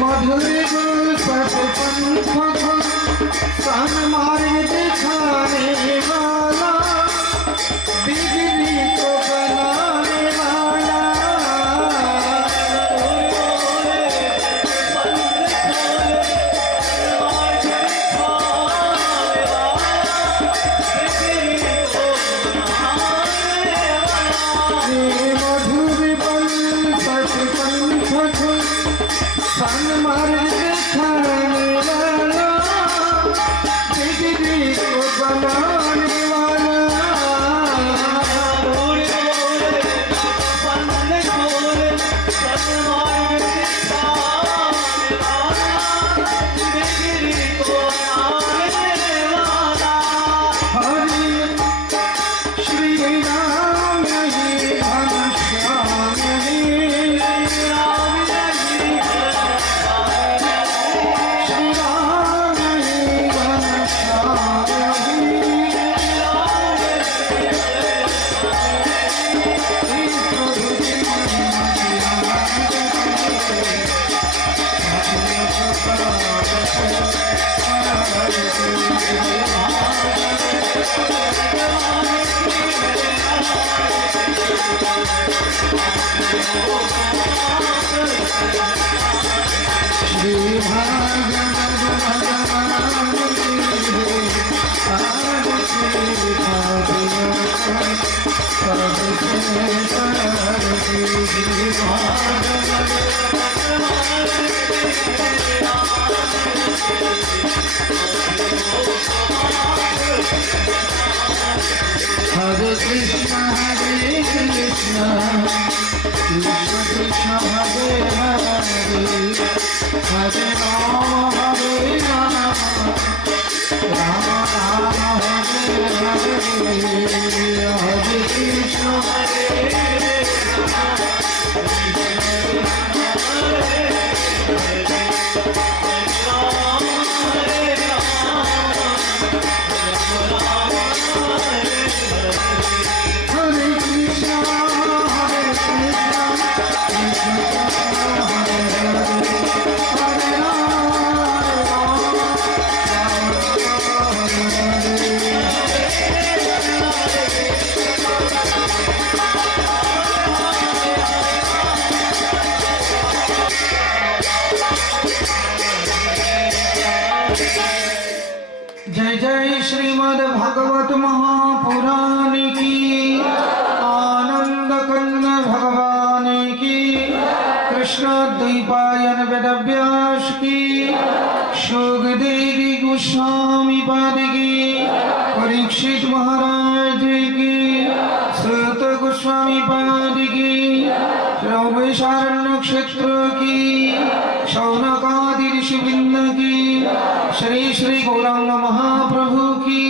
मधुर सन मार्ग दिखाने वाला बिजली को बनाने वाला मधुर बल सतपंथ सन मार्ग दिखाने वाला बिजली को बनाने वाला Hare Krishna, Hare Krishna, Krishna Krishna, Hare Hare, Hare Rama, Hare Rama, Rama Rama, Hare Hare, Hare Krishna, Hare Krishna, जय जय श्रीमद् भागवत महापुराण की, आनंद कंद भगवान की, कृष्ण द्वैपायन वेदव्यास की, शुकदेवी गोस्वामी पाद की, परीक्षित महाराज की, सूत गोस्वामी पाद की, वैशारण्य क्षेत्र की, शौनकादि ऋषिवृंद की, श्री श्री गौरांग महाप्रभु की,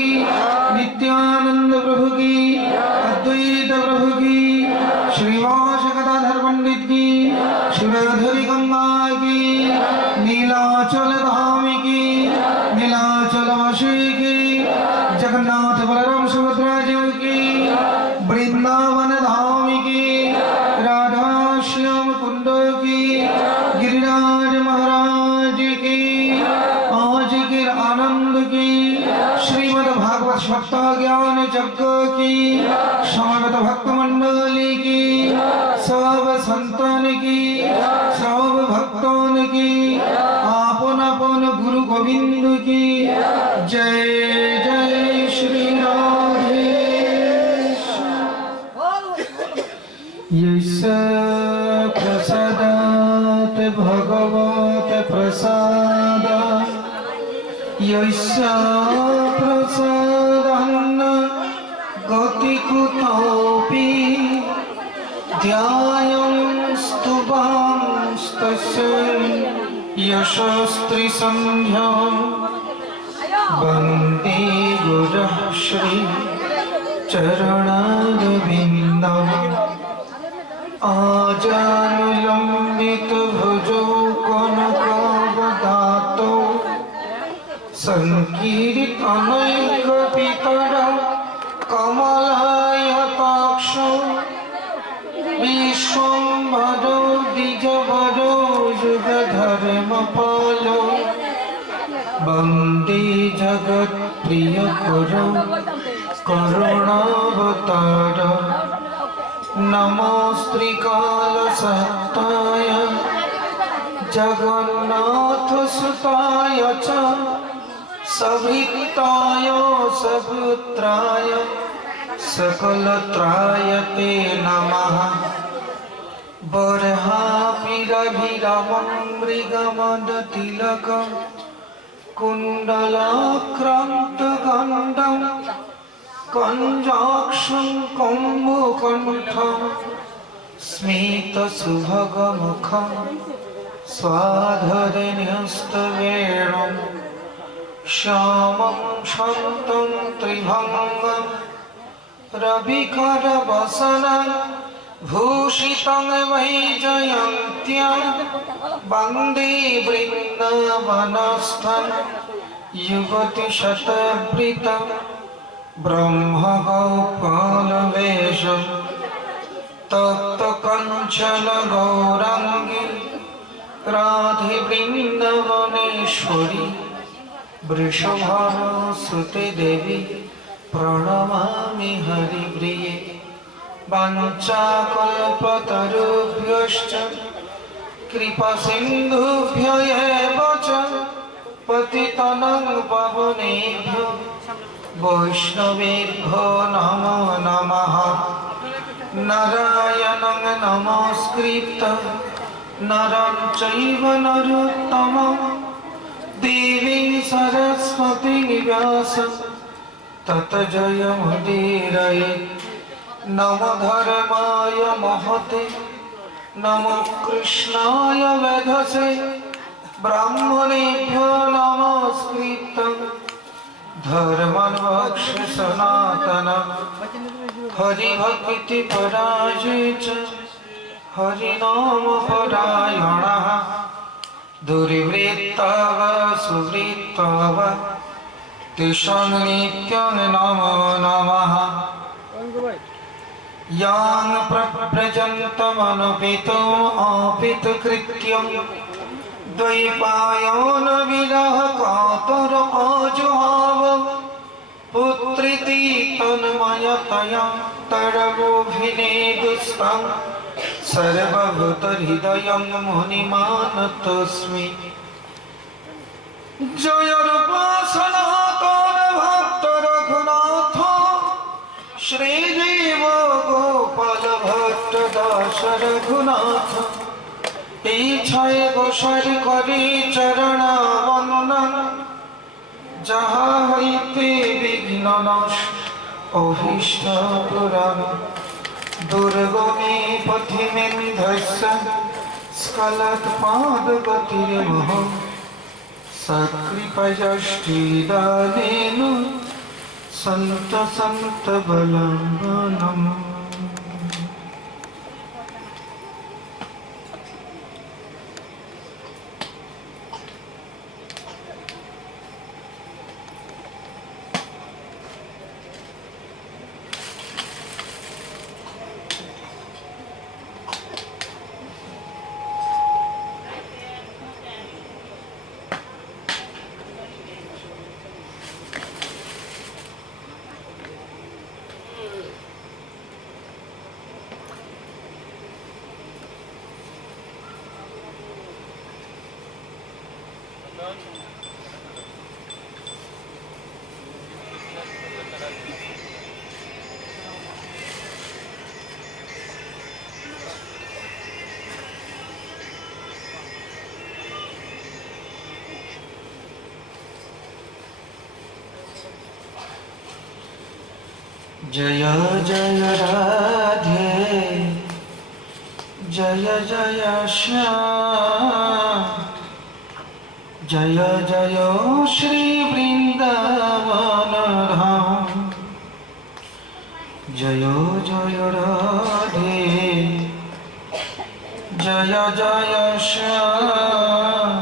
नित्यानंद प्रभु की, अद्वैत प्रभु की, श्रीवास गदाधर पंडित की, शिवधरी गंगा की, नीलाचल धाम की, नीलाचल वासी की, जगन्नाथ बलराम सुभद्रा जी की, वृंदावन धाम की, राधा श्याम कुंड की, गिरिराज महाराज की, आज के आनंद की, श्रीमद् भागवत सप्ताह ज्ञान यज्ञ की, समवेत भक्त मंडली की, सब संतान की, सब भक्तों की, आपन आपन गुरु गोविंद की जय जय श्री राधे। यस्य प्रसादात् भगवत् प्रसादात्, यस्य प्रसादान्न गति कुतोऽपि, ध्यायंस्तु वांस्तस्य यशस्त्रिसन्ध्यां, वन्दे गुरुः श्री चरणारविन्दम्, आजानुलम्बित भुजौ कनकावदातौ, संकीर्तनैकपितरौ कमलायताक्षौ, विश्वम्भरौ धर्मपाल वन्दे जगत्प्रियकर करुणावतार नमो श्रीकालसत्ताय जगन्नाथसुताय च सभृताय सपुत्राय सकलत्राय ते नमः बर्हापीरभिरमं मृगमदतिलकं कुण्डलाक्रान्तगण्डं कञ्जाक्षं कम्बुकण्ठं स्मितसुभगमुखं स्वाधरन्यस्तवेणं श्यामं शान्तं त्रिभङ्गं रविकरवसनं भूषितं वैजयन्त्या वन्दे वृन्दावनस्थं युवतिशतवृतं ब्रह्मगोपालवेषं तप्तकञ्चन गौराङ्गी राधे वृन्दावनेश्वरी वृषभानुसुते देवी प्रणमामि हरिप्रिये वाञ्छाकल्पतरुभ्यश्च कृपासिन्धुभ्य एव च पतितानां पावनेभ्यो वैष्णवेभ्यो नमो नमः नारायणं नमस्कृत्य नरं चैव नरोत्तमं देवीं सरस्वतीं व्यासं ततो जयमुदीरये नमो धर्माय महते नमो कृष्णाय वेधसे ब्राह्मणेभ्यो नमस्कृतं धर्मं सनातनं हरिभक्तिपरायणे च हरिनाम परायणः दुर्वृत्तः सुवृत्तः तेषां नित्यं नमो नमः यां प्रव्रजन्तमनुपितकृत्यं द्वैपायनविरह कातरजुहाव पुत्रीति तन्मयतया तरवोऽभिनेदुस्तं सर्वभूतहृदयं मुनिमानतोऽस्मि जयोपासनाकर भक्त रघुनाथ श्रीदेव गोपाल भट्ट दास रघुनाथ इच्छाय गोसाई करी चरण वंदन जहाँ हईते विघ्न नाश अभीष्ट पुराण दुर्गमे पथिमेन्धस्य स्खलत्पादगतिर्मः सत्कृपयष्टिदानेन सन्त बलवनम् जय जय राधे जय जय श्याम जय जय श्री वृंदावन धाम जय जय राधे जय जय श्याम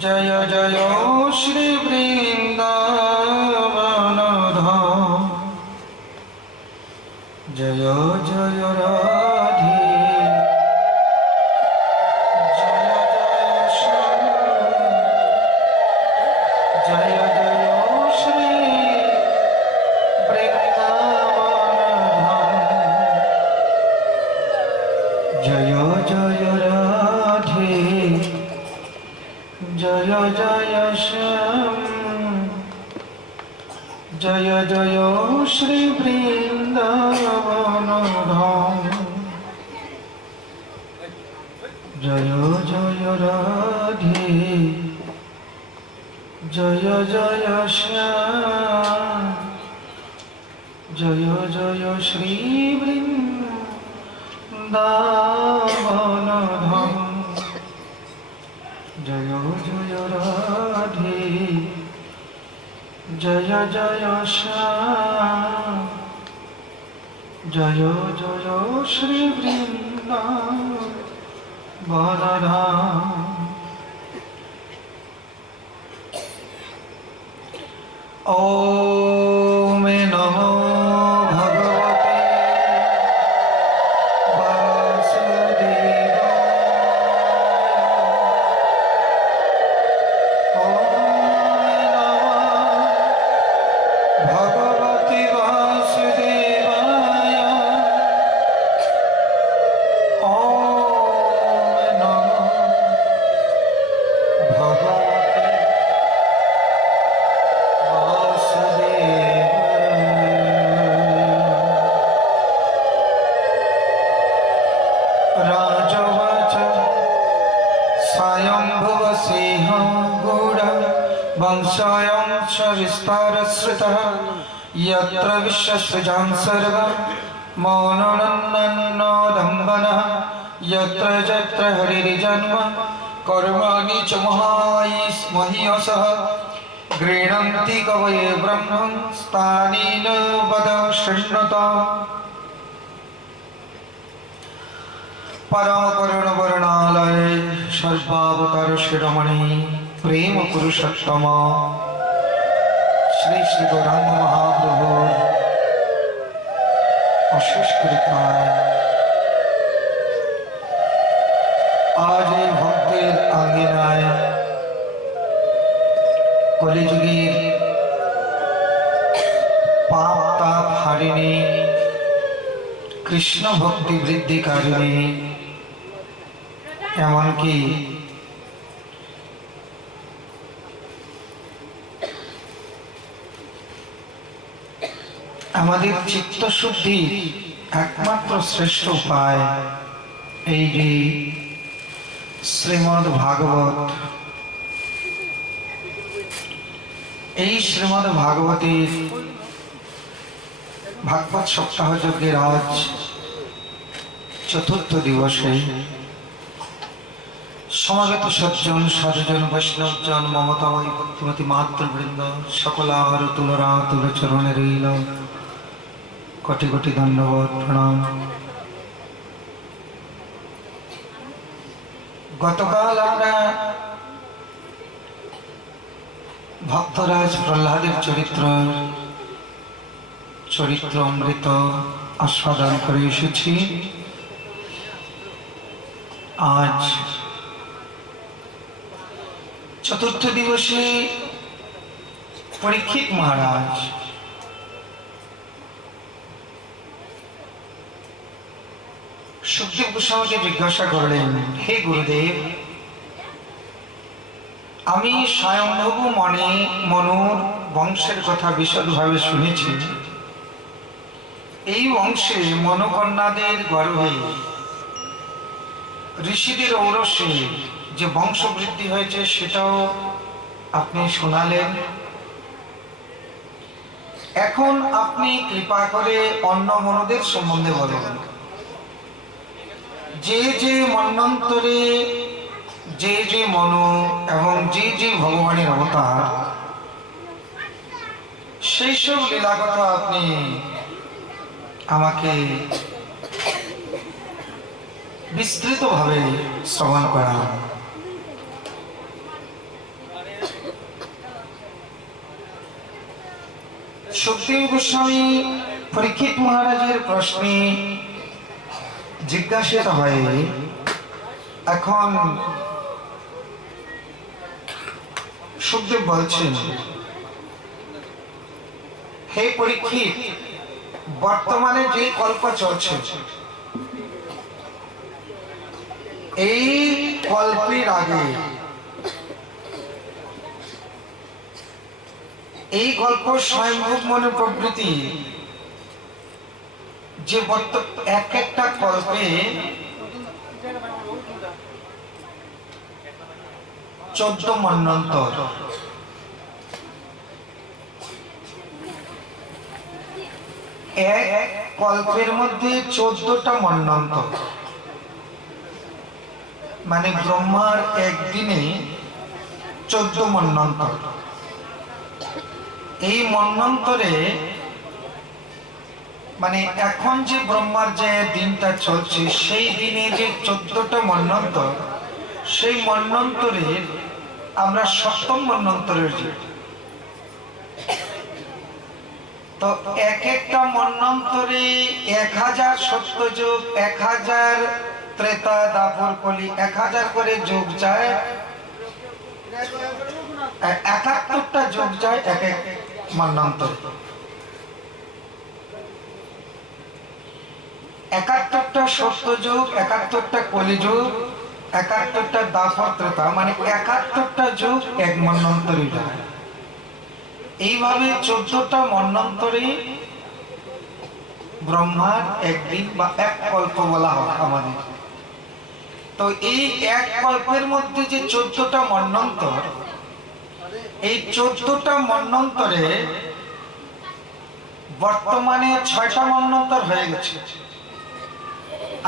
जय जय श्री वृंदावन धाम जय जय राधे जय जय श्याम जय जय श्री वृंदावन धाम जय जय राधे जय जय श्याम जय जय श्री वृंदावन धाम जय जय राधे जय जय श्याम जय जय श्री वृंदावन धाम। ओम नमो भगवते वासुदेवाय। ओम नमो भगवते वासुदेवाय। ओम नमो भगवते राजवाच स्वयंभुव सिंह गूढ़ वंशायं च विस्तारश्रितः यत्र विश्वसृजां सर्व मौननन्दनः यत्र यत्र हरिर्जन्म कर्माणि च महीयसः गृह्णन्ति कवये ब्रह्मं स्थानेन वद शृण्वताम्। परम करुण वर्णालय सर्वावतार शिरोमणि प्रेम पुरुषोत्तम श्री श्री गौरांग महाप्रभु अशेष कृपाয় आज এই ভক্তের আঙ্গিনায় কলিযুগের পাপ তাপ হারিণী কৃষ্ণ ভক্তি বৃদ্ধিকারিণী এমনকি আমাদের চিত্তশুদ্ধির একমাত্র শ্রেষ্ঠ উপায় এই যে শ্রীমদ্ ভাগবত। এই শ্রীমদ্ ভাগবতের ভাগবত সপ্তাহ যজ্ঞের আজ চতুর্থ দিবসে সমাগত সজ্জন সাধুজন বৈষ্ণবজন মমতাময়ী ভক্তিমতী মাতৃবৃন্দ সকলার তুলরা তুল চরণে রইল কোটি কোটি ধন্যবাদ প্রণাম। গতকাল আমরা ভক্তরাজ প্রহ্লাদের চরিত্র অমৃত আস্বাদন করে এসেছি। আজ চতুর্থ দিবসে পরীক্ষিত মহারাজ সুখদেব গোস্বামীকে জিজ্ঞাসা করলেন, হে গুরুদেব, আমি স্বয়ংভব মনুর বংশের কথা বিশদভাবে শুনেছি। এই বংশে মনুকন্যাদের গর্ভে ঋষিদের ঔরসে যে বংশবৃদ্ধি হয়েছে সেটাও আপনি শোনালেন। এখন আপনি কৃপা করে অন্য মনুদের সম্বন্ধে বলেন, যে যে মন্বন্তরে যে যে মনু এবং যে যে ভগবানের অবতার, সেই সব লীলা কথা আপনি আমাকে বিস্তৃতভাবে শ্রবণ করা। সুখদেব গোস্বামী পরীক্ষিত মহারাজের প্রশ্নে জিজ্ঞাসিত হয়ে এখন সুখদেব বলছেন, হে পরীক্ষিত, বর্তমানে যে কল্প চলছে এই কল্পের আগে এই গল্প স্বয়ংভূ মনে প্রবৃত্তি যে এক একটা কল্পে 14 মন্বন্তর, এক কল্পের মধ্যে 14টা মন্বন্তর, মানে ব্রহ্মার একদিনে 14 মন্বন্তর। এই মন্বন্তরে মানে এখন যে ব্রহ্মার যে দিনটা চলছে সেই দিনে যে 14টা মন্বন্তর, সেই মন্বন্তরের আমরা 7ম মন্বন্তরের জীব। তো এক একটা মন্বন্তরে 1000 সত্যযুগ, 1000 ত্রেতা দাপর কলি, 1000 করে যোগ যায়, 71টা যোগ যায় এক এক মন্বন্তরে। 71টা সত্যযুগ, 71টা কলিযুগ, 71টা দাপর ত্রেতা, মানে 71টা যুগ এক মন্বন্তরে যায়। এইভাবে 14টা মন্বন্তরে ব্রহ্মার একদিন বা এক কল্প বলা হয় আমাদের। তো এই এক কল্পের মধ্যে যে 14টা মন্বন্তর, এই 14টা মন্বন্তরে বর্তমানে 6টা মন্বন্তর হয়ে গেছে।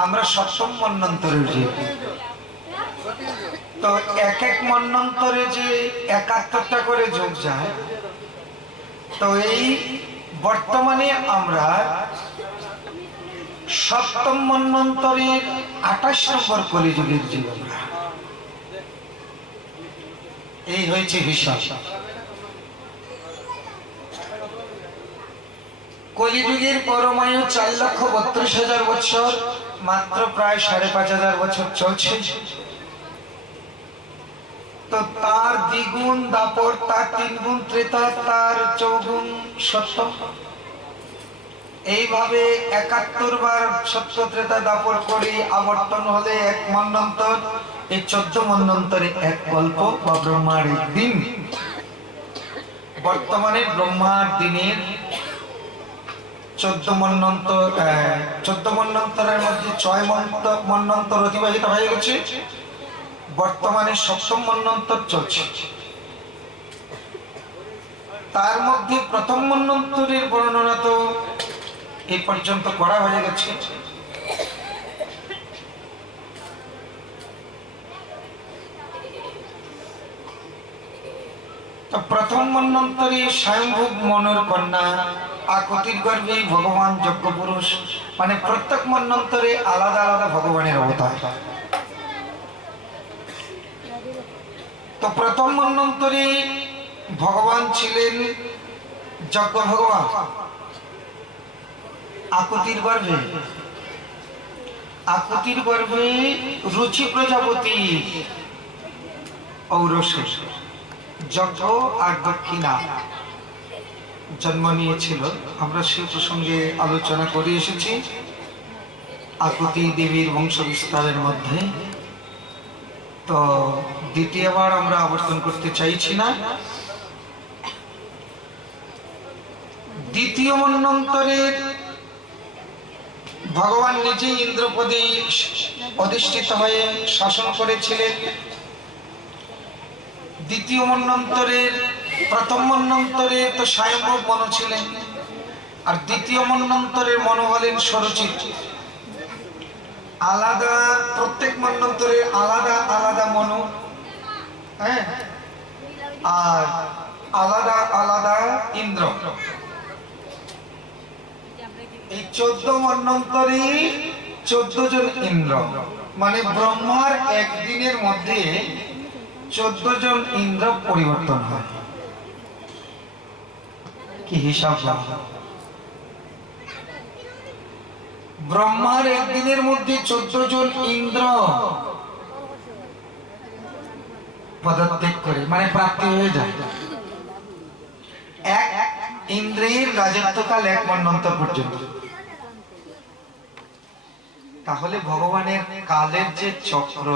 আমরা 7ম মন্বন্তরের জীব। তো এক এক মন্বন্তরে যে 71টা করে যোগ যায়, তো এই বর্তমানে আমরা 7ম মন্বন্তরের 28 নম্বর কলিযুগের জীব। এই হয়েছে হিসাব। কলিযুগের পরমায়ু 4,32,000 বছর, মাত্র প্রায় 5,500 বছর চলছে। তো তার দ্বিগুণ দাপর, তার 3 গুণ ত্রেতা, তার 4 গুণ সত্য। এইভাবে 71 বার সত্য ত্রেতা দাপর করে আবর্তন হলে এক মন্বন্তর। এই 14 মন্বন্তরে এক কল্প বা ব্রহ্মার একদিন। বর্তমানে ব্রহ্মার দিনের 14 মন্বন্তরের মধ্যে 6 মন্বন্তর অতিবাহিত হয়ে গেছে। বর্তমানে 7ম মন্বন্তর চলছে। তার মধ্যে প্রথম মন্বন্তরের বর্ণনা তো এই পর্যন্ত করা হয়ে গেছে। তো প্রথম মন্বন্তরে স্বয়ংভূ মনুর কন্যা আকুতির গর্ভে ভগবান যজ্ঞ পুরুষ, মানে প্রত্যেক মন্বন্তরে আলাদা আলাদা ভগবানের অবতার। তো প্রথম মন্বন্তরে ভগবান ছিলেন যজ্ঞ ভগবান আকুতির গর্ভে। আকুতির গর্ভে রুচি প্রজাপতি ঔরসে যজ্ঞ আর দক্ষিণা জন্ম নিয়েছিল। আমরা সেই প্রসঙ্গে আলোচনা করে এসেছি আকুতি দেবীর বংশ বিস্তারের মধ্যে। তো দ্বিতীয়বার আমরা আবর্তন করতে চাইছি না। দ্বিতীয় মন্বন্তরের ভগবান নিজে ইন্দ্রপদে অধিষ্ঠিত হয়ে শাসন করেছিলেন। দ্বিতীয় মন্বন্তরের প্রথম মন্বন্তরে তো স্বয়ংভূ মনু ছিলেন, আর দ্বিতীয় মন্বন্তরের মনু হলেন সরচিত। আলাদা প্রত্যেক মন্বন্তরে আলাদা আলাদা মনু, হ্যাঁ, আর আলাদা আলাদা ইন্দ্র। এই 14 মন্বন্তরে 14 জন ইন্দ্র, মানে ব্রহ্মার একদিনের মধ্যে 14 জন ইন্দ্র পরিবর্তন হয়। কি হিসাব! ব্রহ্মার একদিনের মধ্যে 14 জন ইন্দ্র পদত্যাগ করে, মানে প্রাপ্তি হয়ে যায়। এক ইন্দ্রের রাজত্বকাল 1 মন্বন্তর পর্যন্ত। তাহলে ভগবানের কালের যে চক্র,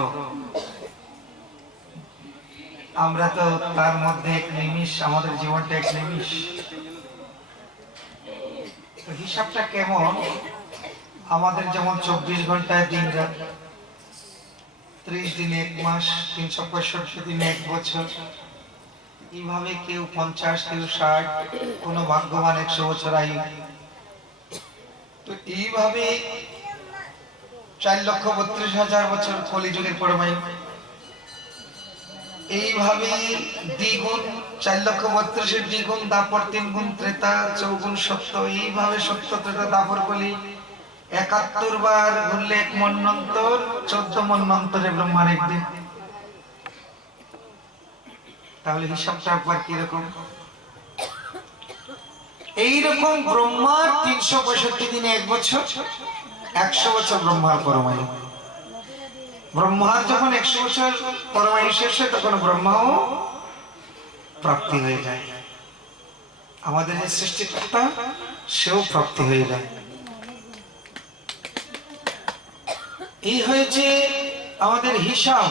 আমরা তো তার মধ্যে এক নিমিষ, আমাদের জীবনটা এক নিমিষ। তো হিসাবটা কেমন? আমাদের যেমন 24 ঘন্টায় দিন রাত, 30 দিনে 1 মাস, 365 দিনে 1 বছর, এইভাবে কেউ 50, কেউ 60, কোন ভাগ্যবান 100 বছর আয়ু। তো এইভাবে 4,32,000 বছর কলিযুগের পরমায়ু, এইভাবে দ্বিগুণ 4,32,000 দ্বিগুণ, তারপর 3 গুণ ত্রেতা, 4 গুণ সত্য, এইভাবে সত্য ত্রেতা তারপর কলি 71 বার ঘুরলে 1 মন্বন্তর, 14 মন্বন্তরে ব্রহ্মার একদিন। তাহলে হিসাবটা একবার কিরকম? এইরকম ব্রহ্মার 365 দিনে 1 বছর, 100 বছর ব্রহ্মার পরমায়ু। ব্রহ্মার যখন 100 বছর পরমায়ু শেষ হয় তখন ব্রহ্মাও প্রাপ্তি হয়ে যায়। আমাদের যে সৃষ্টিকর্তা সেও প্রাপ্তি হয়ে যায়। এই হয়েছে আমাদের হিসাব।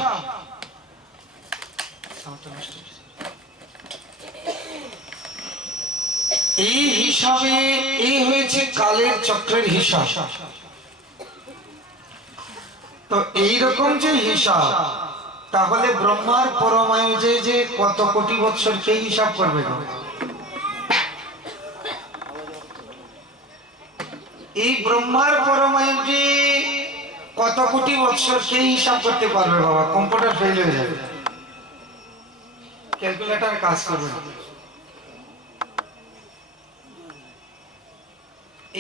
এই হিসাবে এই হয়েছে কালের চক্রের হিসাব। তো এইরকম যে হিসাব, তাহলে ব্রহ্মার পরমায়ু যে কত কোটি বৎসর কে হিসাব করবে? এই ব্রহ্মার পরমায়ু যে কত কোটি বৎসর কে হিসাব করতে পারবে? বাবা, কম্পিউটার ফেল হয়ে যাবে, ক্যালকুলেটর কাজ করবে না।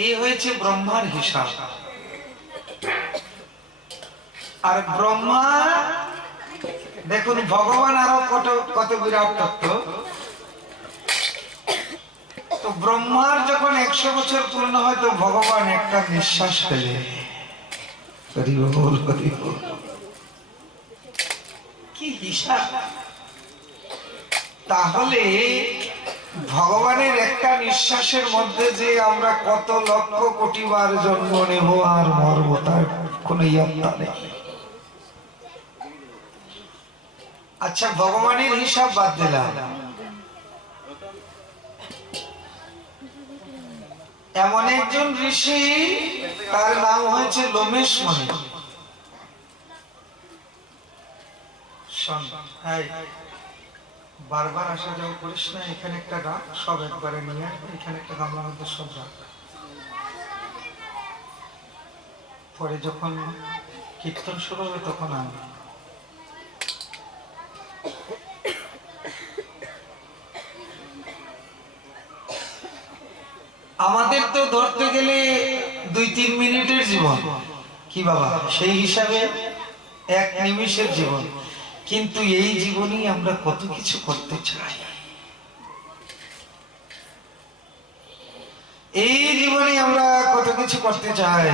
এই হয়েছে ব্রহ্মার হিসাব। আর ব্রহ্মা, দেখুন ভগবান আরো কত বিরাট তত্ত্ব। তো ব্রহ্মার যখন 100 বছর পূর্ণ হয় তো ভগবান একটা নিঃশ্বাস ফেলে। কি হিসাব! তাহলে ভগবানের একটা নিঃশ্বাসের মধ্যে যে আমরা কত লক্ষ কোটি বার জন্ম নেব আর মরব তার কোন ইয়ত্তা নেই। আচ্ছা, ভগবানের হিসাব বাদ দিলাম, এমন একজন ঋষি, তার নাম হয়েছে লোমেশ মুনি। বারবার আসা যাওয়া করিস না, এখানে একটা রাখ, সব একবারে নিয়ে আসবে, এখানে একটা গামলার মধ্যে সব রাখ, পরে যখন কীর্তন শুরু হবে তখন আনবে। আমাদের তো ধরতে গেলে 2-3 মিনিটের জীবন, কি বাবা, সেই হিসাবে 1 নিমিষের জীবন। কিন্তু এই জীবনেই আমরা কত কিছু করতে চাই। এই জীবনে আমরা কত কিছু করতে চাই,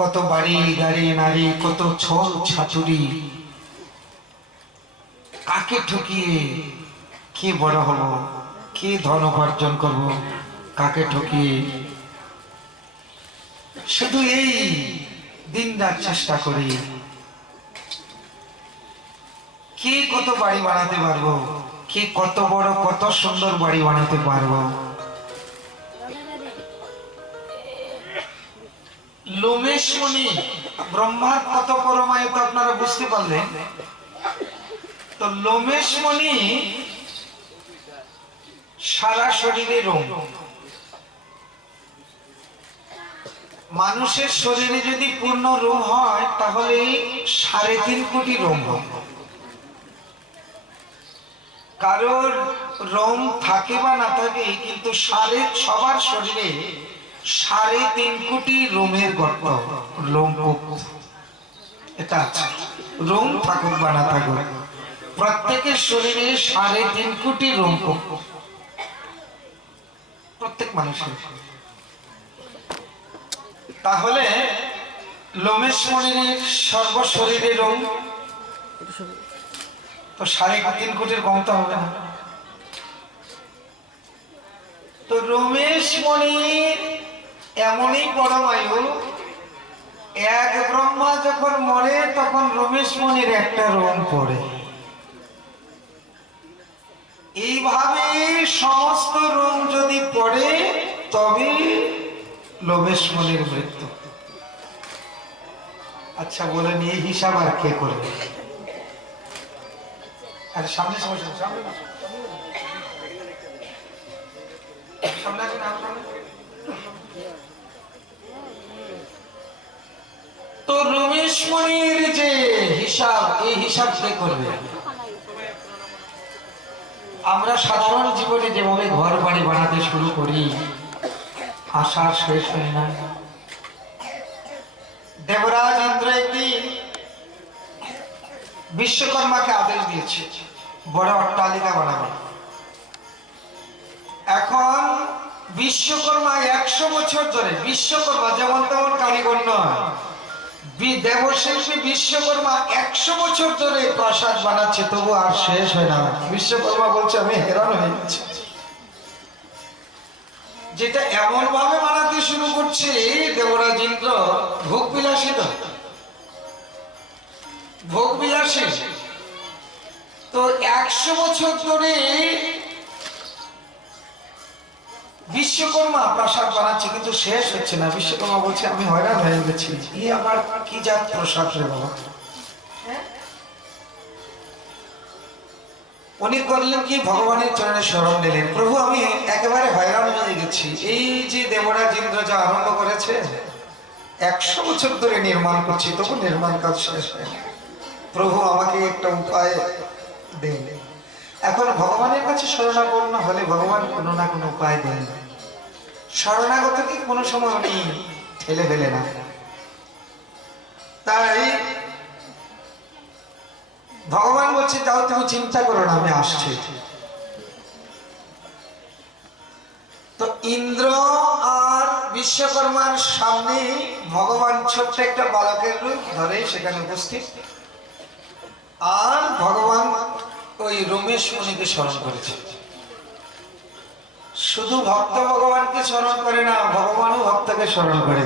কত বাড়ি গাড়ি নারী, কত ছল ছাতুরি, কাকে ঠকিয়ে কে বড় হব, কে ধন উপার্জন করব, কাকে ঠকিয়ে, শুধু এই দিন রাত চেষ্টা করি কে কত বাড়ি বানাতে পারবো, কে কত বড় কত সুন্দর বাড়ি বানাতে পারবো। লোমেশ মুনি, ব্রহ্মার কত পরমায়ু তো আপনারা বুঝতে পারলেন। তো লোমেশ মুনি সারা শরীরে রোম। মানুষের শরীরে যদি পূর্ণ রোম হয় তাহলে 3.5 কোটি রোম হয়। কারোর রোম থাকে বা না থাকে, কিন্তু সবার শরীরে 3.5 কোটি রোমের গর্ত, লোমকূপ, এটা আছে। রোম থাকুক বা না থাকুক, প্রত্যেকের শরীরে 3.5 কোটি রোমকূপ, প্রত্যেক মানুষের। তাহলে লোমেশ মুনির সর্বশরীরে রোম, তো 3.5 কোটির কম তো হবে না। তো রমেশ মুনির এমনই পরমায়ু, এক ব্রহ্মা যখন মরে তখন রমেশ মুনির একটা রোম পড়ে। এইভাবে সমস্ত রোম যদি পড়ে তবে রমেশ মুনির মৃত্যু। আচ্ছা বলেন এই হিসাব আর কে করবে? আর সামনে সমস্যা সামনে সামনে আসুন আপনারা। তো রমেশ মুনির যে হিসাব, এই হিসাব কে করবে? আমরা সাধারণ জীবনে যেভাবে ঘর বাড়ি বানাতে শুরু করি, আশা শেষ হয় না। দেবরাজ ইন্দ্র একদিন বিশ্বকর্মাকে আদেশ দিয়েছে বড় অট্টালিকা বানাবে। এখন বিশ্বকর্মা 100 বছর ধরে, বিশ্বকর্মা যেমন তেমন কারিগর নয়, দেবশিল্পী বিশ্বকর্মা 100 বছর ধরে প্রাসাদ বানাচ্ছে, তবু আর শেষ হয় না। বিশ্বকর্মা বলছে আমি হেরান হয়ে গেছি। যেটা এমন ভাবে বানাতে শুরু করছে দেবরাজ ইন্দ্র, ভোগ বিলাসী তো, ভোগ বিলাসী। তো 100 বছর ধরে বিশ্বকর্মা প্রাসাদ বানাচ্ছে, কিন্তু শেষ হচ্ছে না। বিশ্বকর্মা বলছে আমি হয়রান হয়ে গেছি, এই আবার কি জাত প্রসাদ রে বাবা। উনি করলেন কি, ভগবানের চরণে শরণ নিলেন, প্রভু আমি একেবারে হয়রান হয়ে গেছি। এই যে দেবরাজ ইন্দ্র যা আরম্ভ করেছে 100 বছর ধরে নির্মাণ করছি, তবু নির্মাণ কাজ শেষ হয় না। প্রভু আমাকে একটা উপায় দেন। এখন ভগবানের কাছে শরণাপন্ন হলে ভগবান কোনো না কোনো উপায় দেন। শরণাগতকে কোনো সময় উনি ঠেলে ফেলে না। তাই ভগবান বলছে যাও তুমি চিন্তা করো না, আমি আসছি। তো ইন্দ্র আর বিশ্বকর্মার সামনে ভগবান ছোট্ট একটা বালকের রূপ ধরে সেখানে উপস্থিত। আর ভগবান ওই রমেশ মুনিকে স্মরণ করেছে। শুধু ভক্ত ভগবানকে স্মরণ করে না, ভগবানও ভক্তকে স্মরণ করে।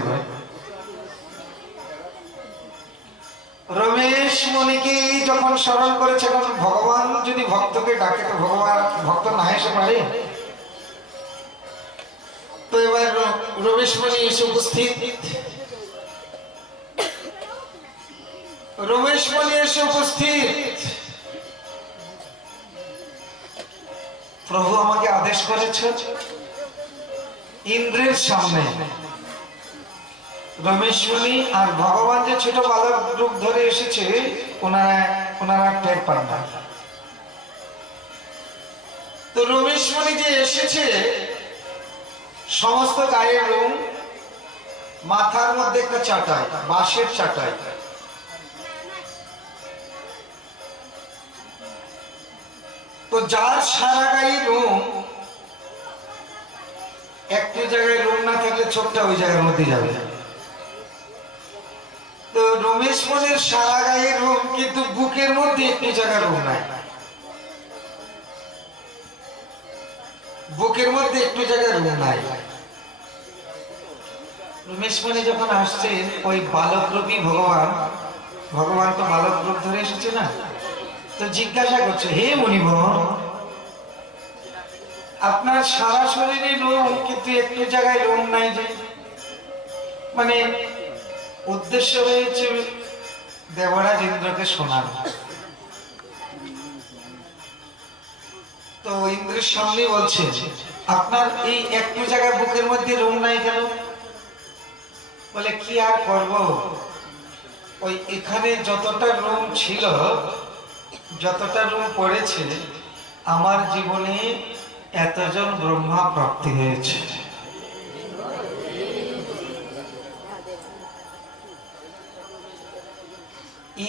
রমেশ মুনিকে যখন স্মরণ করেছে, তখন ভগবান যদি ভক্তকে ডাকে তো ভগবান ভক্ত না এসে পারে? তো এবার রমেশ মুনি এসে উপস্থিত। রমেশ মুনি এসে উপস্থিত, প্রভু আমাকে আদেশ করেছে ইন্দ্রের সামনে। রমেশ মুনি আর ভগবান যে ছোট বালক রূপ ধরে এসেছে, ওনারা টের পান না। তো রমেশ মুনি যে এসেছে, সমস্ত গায়ের রং, মাথার মধ্যে একটা চাটাই, বাঁশের চাটাই। তো যার সারা গায়ে রং, একটি জায়গায় রং না থাকলে চোখটা ওই জায়গার মধ্যে যাবে। তো রমেশ মুনির সারা গায়ে রং, কিন্তু বুকের মধ্যে একটি জায়গায় রং নাই। বুকের মধ্যে একটু জায়গায় রং নাই। রমেশ মুনি যখন আসছেন, ওই বালক রূপী ভগবান তো বালক রূপ ধরে এসেছে না, তো জিজ্ঞাসা করছে হে মুনিবর, আপনার সারা শরীরে রং, কিন্তু একটু জায়গায় রং নাই যে? মানে উদ্দেশ্য হয়েছে দেবরাজ ইন্দ্রকে শোনানো। তো ইন্দ্রের সামনে বলছে আপনার এই একটু জায়গায় বুকের মধ্যে রং নাই কেন? বলে কি আর করব, ওই এখানে যতটা রং ছিল, যতটা রং পড়েছে, আমার জীবনে এতজন ব্রহ্মা প্রাপ্তি হয়েছে।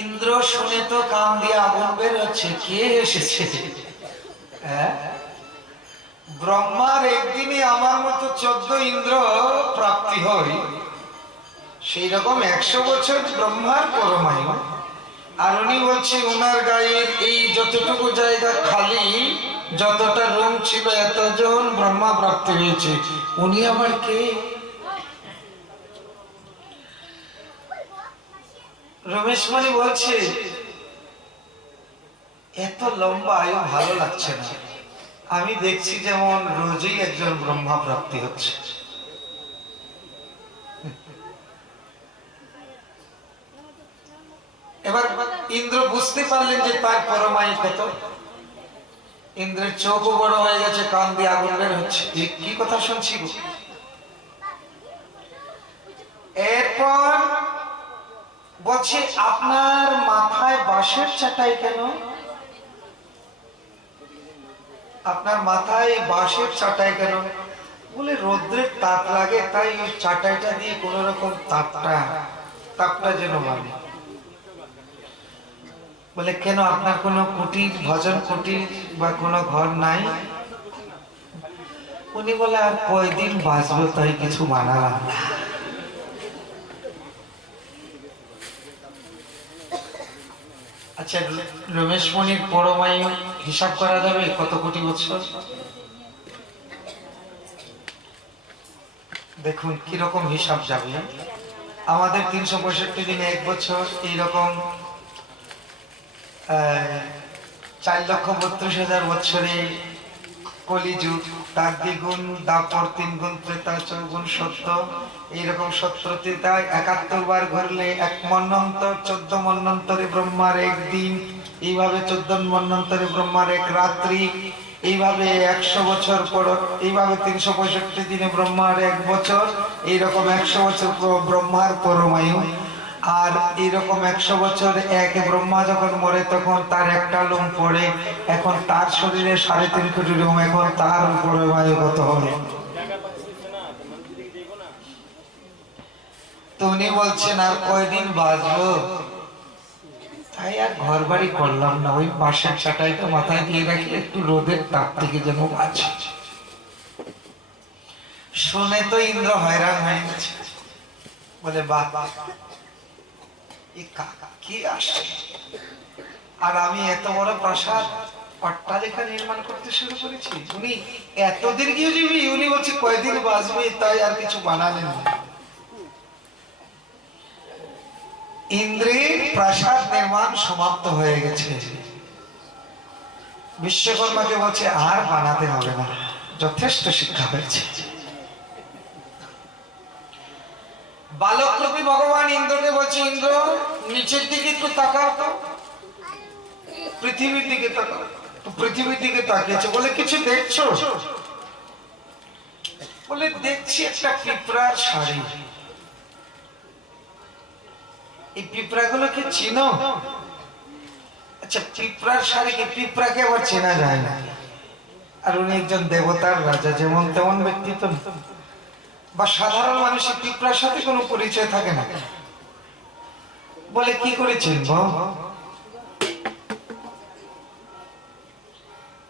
ইন্দ্র শুনে তো কান দিয়ে আগুন বের হচ্ছে, কে এসেছে? ব্রহ্মার একদিনে আমার মতো 14 ইন্দ্র প্রাপ্তি হয়, সেই রকম 100 বছর ব্রহ্মার পরমায়ু। আর উনি বলছে ওনার গায়ের এই যতটুকু জায়গা খালি, যতটা রং ছিল, এতজন ব্রহ্মা প্রাপ্তি হয়েছে। উনি আবার কে? রমেশ মণি বলছে এত লম্বা আয়ু ভালো লাগছে না, আমি দেখছি যেমন রোজই একজন ব্রহ্মা প্রাপ্তি হচ্ছে। এবার ইন্দ্র বুঝতে পারলেন যে তার পরমায়ু কত। ইন্দ্রের চোখও বড় হয়ে গেছে, কান দিয়ে আগুন বের হচ্ছে, কি কথা শুনছি। এরপর বলছে আপনার মাথায় বাঁশের চাটাই কেন? আপনার মাথায় বাঁশের চাটাই কেন? বলে রোদ্রের তাপ লাগে, তাই ওই চাটাইটা দিয়ে কোন রকম তাপটা যেন মানে। বলে কেন আপনার কোনো কুটির, ভজন কুটির বা কোনো ঘর নাই? উনি বলে আর কয়দিন বাঁচবো, তাই কিছু বানালাম না। আচ্ছা, রমেশ মণির পরমায়ু হিসাব করা যাবে কত কোটি বছর? দেখুন কিরকম হিসাব যাবে। আমাদের 365 দিনে 1 বছর, এইরকম 4,32,000 বছরে কলিযুগ, তার দ্বিগুণ দাপর, 3 গুণ ত্রেতা, 4 গুণ সত্য, এইরকম 70 ত্রেতায় 71 বার ঘুরলে 1 মন্বন্তর, 14 মন্বন্তরে ব্রহ্মার 1 দিন, এইভাবে 14 মন্বন্তরে ব্রহ্মার 1 রাত্রি, এইভাবে 100 বছর পর, এইভাবে 365 দিনে ব্রহ্মার 1 বছর, এইরকম 100 বছর ব্রহ্মার পরমায়ু। আর এইরকম 100 বছর এক ব্রহ্মা যখন মরে তখন তার একটা লোম পড়ে, এখন তার শরীরে 3.5 কোটি লোম, এখন তার উপরে বায়ু কত হলো। তো উনি বলছেন আর কয়দিন বাঁচবো, তাই আর ঘর বাড়ি করলাম না, ওই বাঁশের চাটাইটা মাথায় দিয়ে রাখি, একটু রোদের তাপ থেকে যেন বাঁচে। শুনে তো ইন্দ্র হয়রান হয়ে গেছে, বলে বাহ, কি আসে, আর আমি এত বড় প্রাসাদ অট্টালিকা নির্মাণ করতে শুরু করেছি, উনি এত দীর্ঘজীবী, উনি বলছে কয়দিন বাঁচবে, তাই আর কিছু বানালেন না। ইন্দ্রের প্রাসাদ নির্মাণ সমাপ্ত হয়ে গেছে। বিশ্বকর্মাকে বলছে আর বানাতে হবে না, যথেষ্ট শিক্ষা হয়েছে। বালকরূপী ভগবান ইন্দ্রকে বলছে ইন্দ্র নিচের দিকে একটু তাকাও তো, পৃথিবীর দিকে তাকাও। পৃথিবীর দিকে তাকিয়েছে, বলে কিছু দেখছো? বলে দেখছি একটা পিঁপড়ার শাড়ি। এই পিঁপড়াগুলোকে চিনো? আচ্ছা, পিঁপড়ার শাড়িকে, পিঁপড়াকে আবার চেনা যায় না, আর উনি একজন দেবতার রাজা, যেমন তেমন ব্যক্তিত্ব বা সাধারণ মানুষের পিঁপড়ার সাথে কোনো পরিচয় থাকে না। বলে কি করে চিনবো,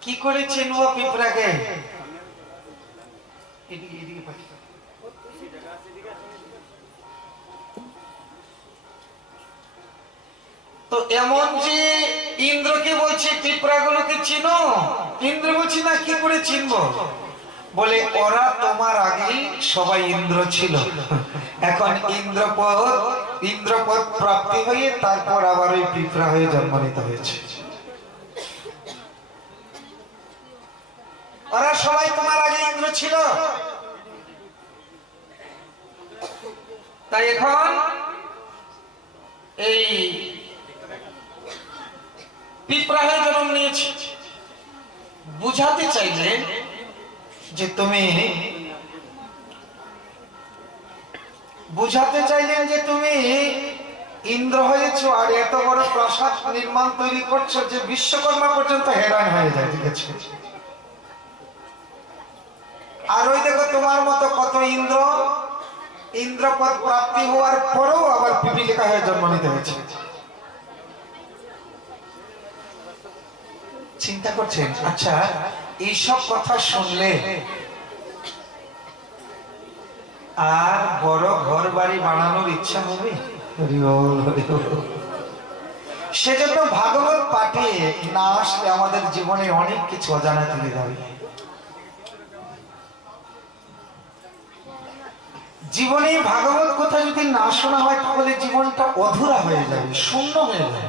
কি করে চিনবো পিঁপড়াকে? তো এমন যে ইন্দ্রকে বলছে পিঁপড়াগুলোকে চিনো, ইন্দ্র বলছি না, কি করে চিনবো? বলে ওরা তোমার আগে সবাই ইন্দ্র ছিল, এখন ইন্দ্রপদ প্রাপ্তি হয়ে তারপর আবার ওই পিঁপড়া হয়ে জন্ম নিতে হয়েছে। ওরা সবাই তোমার আগে ইন্দ্র ছিল, তাই এখন এই পিঁপড়া হয়ে জন্ম নিয়েছে। বুঝাতে চাইলেন যে তুমি ইন্দ্র হয়েছো, আর এত বড় প্রাসাদ নির্মাণ তৈরি করছো যে বিশ্বকর্মা পর্যন্ত হেরান হয়ে যায়, ঠিক আছে? আর ওই দেখো তোমার মতো কত ইন্দ্রপদ প্রাপ্তি হওয়ার পরেও আবার পিপীলিকা হয়ে জন্ম নিতে হয়েছে। চিন্তা করছেন? আচ্ছা, এইসব কথা শুনলে আর বড় ঘর বাড়ি বানানোর ইচ্ছা হবে? সেজন্য ভাগবত পাঠে না আসলে আমাদের জীবনে অনেক কিছু অজানা থেকে যাবে। জীবনে ভাগবত কথা যদি না শোনা হয় তাহলে জীবনটা অধুরা হয়ে যাবে, শূন্য হয়ে যাবে।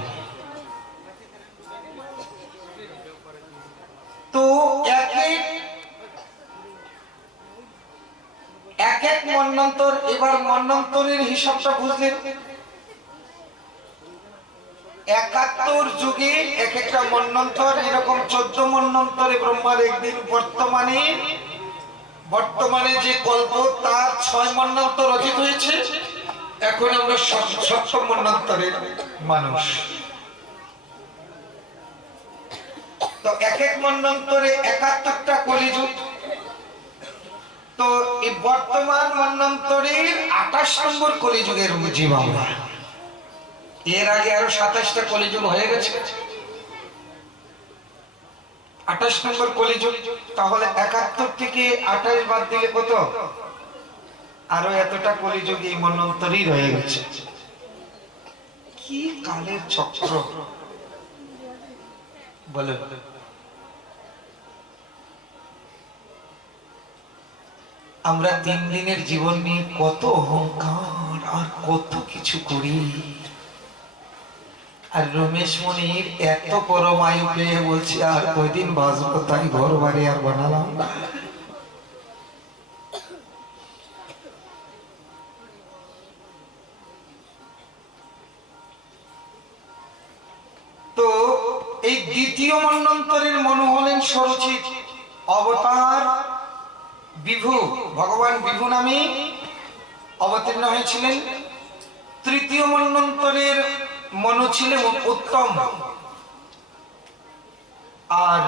তো এক এক মন্বন্তর, এবার মন্বন্তরের হিসাবটা বুঝলেন। ৭১ যুগে এক একটা মন্বন্তর, এরকম ১৪ মন্বন্তরে ব্রহ্মার একদিন। বর্তমানে যে কল্প তার ৬ মন্বন্তর অতীত হয়েছে। এখন আমরা ৭ম মন্বন্তরের মানুষ। তো এক এক মন্বন্তরে ৭১টা কলিযুগ। তো এই বর্তমান মন্বন্তরের ২৮ নম্বর কলিযুগের জীব আমরা। এর আগে আরো ২৭টা কলিযুগ হয়ে গেছে। ২৮ নম্বর কলিযুগ। তাহলে ৭১ থেকে ২৮ বাদ দিলে কত? আরো এতটা কলিযুগ এই মন্বন্তরই রয়ে গেছে। কি কালের চক্র বলে। আমরা ৩ দিনের জীবন নিয়ে কত অহংকার আর কত কিছু করি। আর রমেশ মনির এত পরমায়ু পেয়ে বলছি আর কয়দিন বাঁচবো, তাই ঘর বাড়ি আর বানালাম না। তো এই দ্বিতীয় মন্বন্তরের মনু হলেন সরচিত অবতার বিভু। ভগবান বিভু নামে অবতীর্ণ হয়েছিলেন। তৃতীয় মন্বন্তরের মনু ছিলেন উত্তম। আর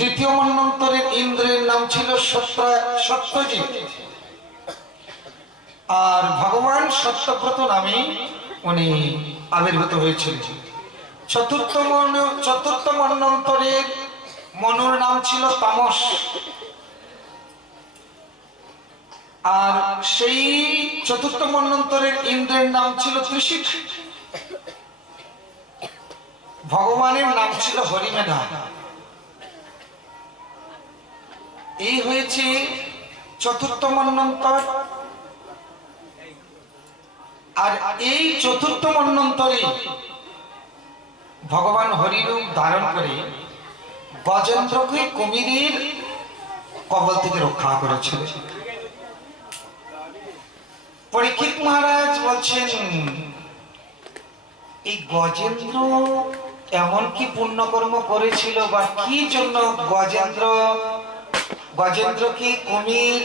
তৃতীয় মন্বন্তরের ইন্দ্রের নাম ছিল সত্যজিৎ। আর ভগবান সত্যব্রত নামে উনি আবির্ভূত হয়েছিলেন। চতুর্থ মন্বন্তরের মনুর নাম ছিল তামস। আর সেই চতুর্থ মন্বন্তরের ইন্দ্রের নাম ছিল ত্রিশিক। ভগবানের নাম ছিল হরিমেধা। এই হয়েছে চতুর্থ মন্বন্তর। আর এই চতুর্থ মন্বন্তরে ভগবান হরিরূপ ধারণ করে গজেন্দ্রকে কুমিরের কবল থেকে রক্ষা করেছিলেন। পরীক্ষিত মহারাজ বলছেন, এই গজেন্দ্র এমন কি পুণ্যকর্ম করেছিল বা কি জন্য গজেন্দ্রকে কুমির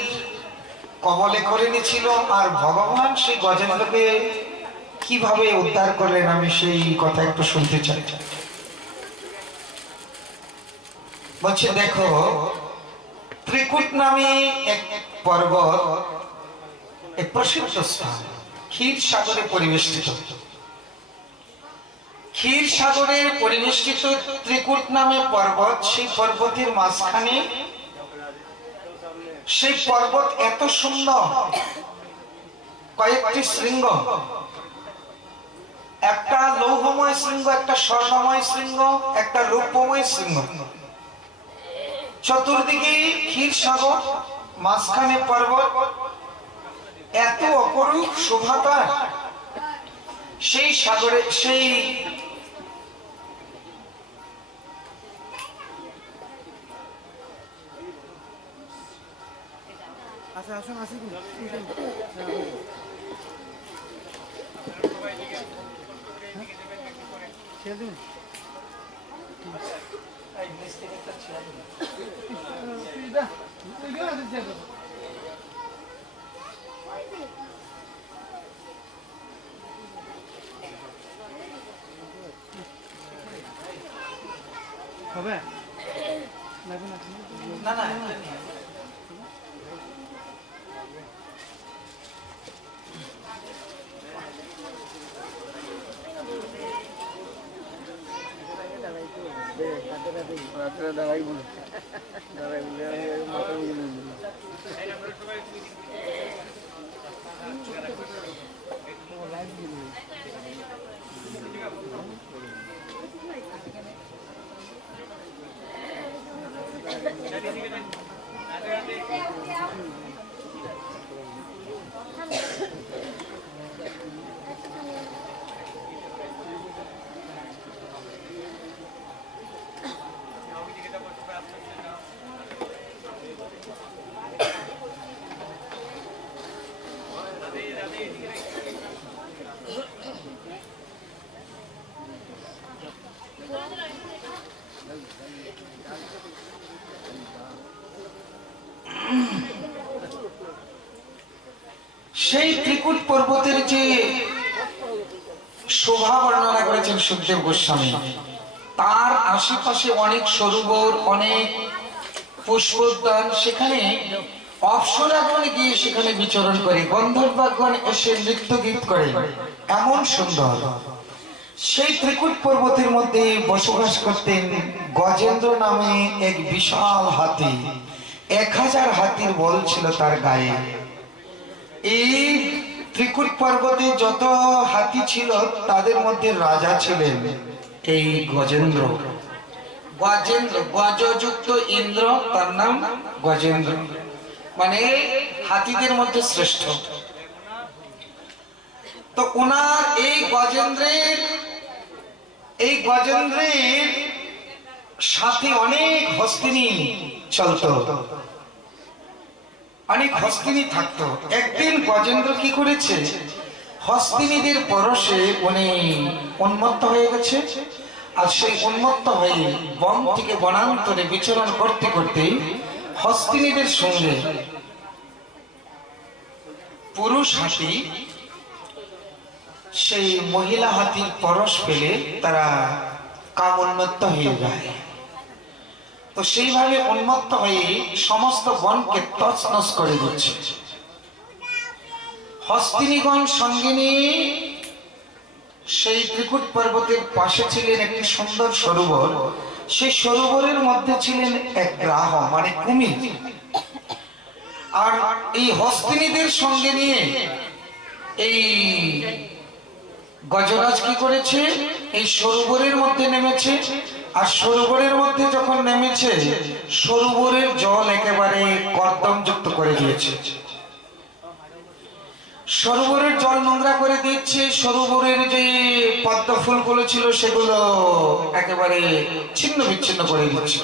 কবলে করে নিয়েছিল, আর ভগবান সেই গজেন্দ্রকে কিভাবে উদ্ধার করলেন, আমি সেই কথা একটু শুনতে চাই। বলছে দেখো, ত্রিকুট নামে এক পর্বত, এক প্রসিদ্ধ স্থান, ক্ষীর সাগরে পরিবেষ্টিত। ক্ষীর সাগরের পরিবেষ্টিত ত্রিকুট নামে পর্বত, সেই পর্বতের মাঝখানে সেই পর্বত এত সুন্দর, কয়েকটি শৃঙ্গ, একটা লৌহময় শৃঙ্গ, একটা স্বর্ণময় শৃঙ্গ, একটা রূপময় শৃঙ্গ। চতুর্দিকে ক্ষীর সাগর, মাঝখানে পর্বত, এত অপরূপ শোভাতা। সেই সাগরে সেই হবে না না দাঁড়াই বলে মাথা বুঝে সেই ত্রিকুট পর্বতের যে শোভা বর্ণনা করেছেন সুখদেব গোস্বামী, তার আশেপাশে অনেক সরোবর, অনেক পুষ্পোদ্যান, সেখানে অপ্সরাগণ গিয়ে সেখানে বিচরণ করে, গন্ধর্বগণ এসে নৃত্য গীত করে, এমন সুন্দর। সেই ত্রিকুট পর্বতের মধ্যে বসবাস করতেন গজেন্দ্র নামে এক বিশাল হাতি। 1000 হাতির বল ছিল তার গায়ে। এই ত্রিকুট পর্বতে যত হাতি ছিল তাদের মধ্যে রাজা ছিলেন এই গজেন্দ্র। গজযুক্ত ইন্দ্র, তার নাম গজেন্দ্র, মানে হাতিদের মধ্যে শ্রেষ্ঠ। তো ওনার এই গজেন্দ্রের সাথে অনেক হস্তিনী চলতো, অনেক হস্তিনী থাকতো। একদিন গজেন্দ্র কি করেছে, হস্তিনীদের পরশে উনি উন্মত্ত হয়ে গেছে। আর সেই উন্মত্ত হয়ে বন থেকে বনান্তরে বিচরণ করতে করতে হস্তিনীদের সঙ্গে পুরুষ হাতি সেই মহিলা হাতির পরশ পেলে তারা কামোন্মত্ত হয়ে যায়। তো সেইভাবে উন্মত্ত হয়ে সমস্ত বনকে তছনছ করে দিচ্ছে। হস্তিনীগণ সঙ্গে নিয়ে সেই ত্রিকুট পর্বতের পাশে ছিলেন একটি সুন্দর সরোবর। সেই সরোবরের মধ্যে ছিলেন এক গ্রাহ, মানে কুমির। আর এই হস্তিনীদের সঙ্গে নিয়ে এই গজরাজ কি করেছে, এই সরোবরের মধ্যে নেমেছে। আর সরোবরের মধ্যে যখন নেমেছে, সরোবরের জল একেবারে কর্দমযুক্ত করে দিয়েছে। সরোবরের জল নোংরা করে দিচ্ছে। সরোবরের যে পদ্ম ফুলগুলো ছিল সেগুলো একেবারে ছিন্ন বিচ্ছিন্ন করে দিচ্ছে।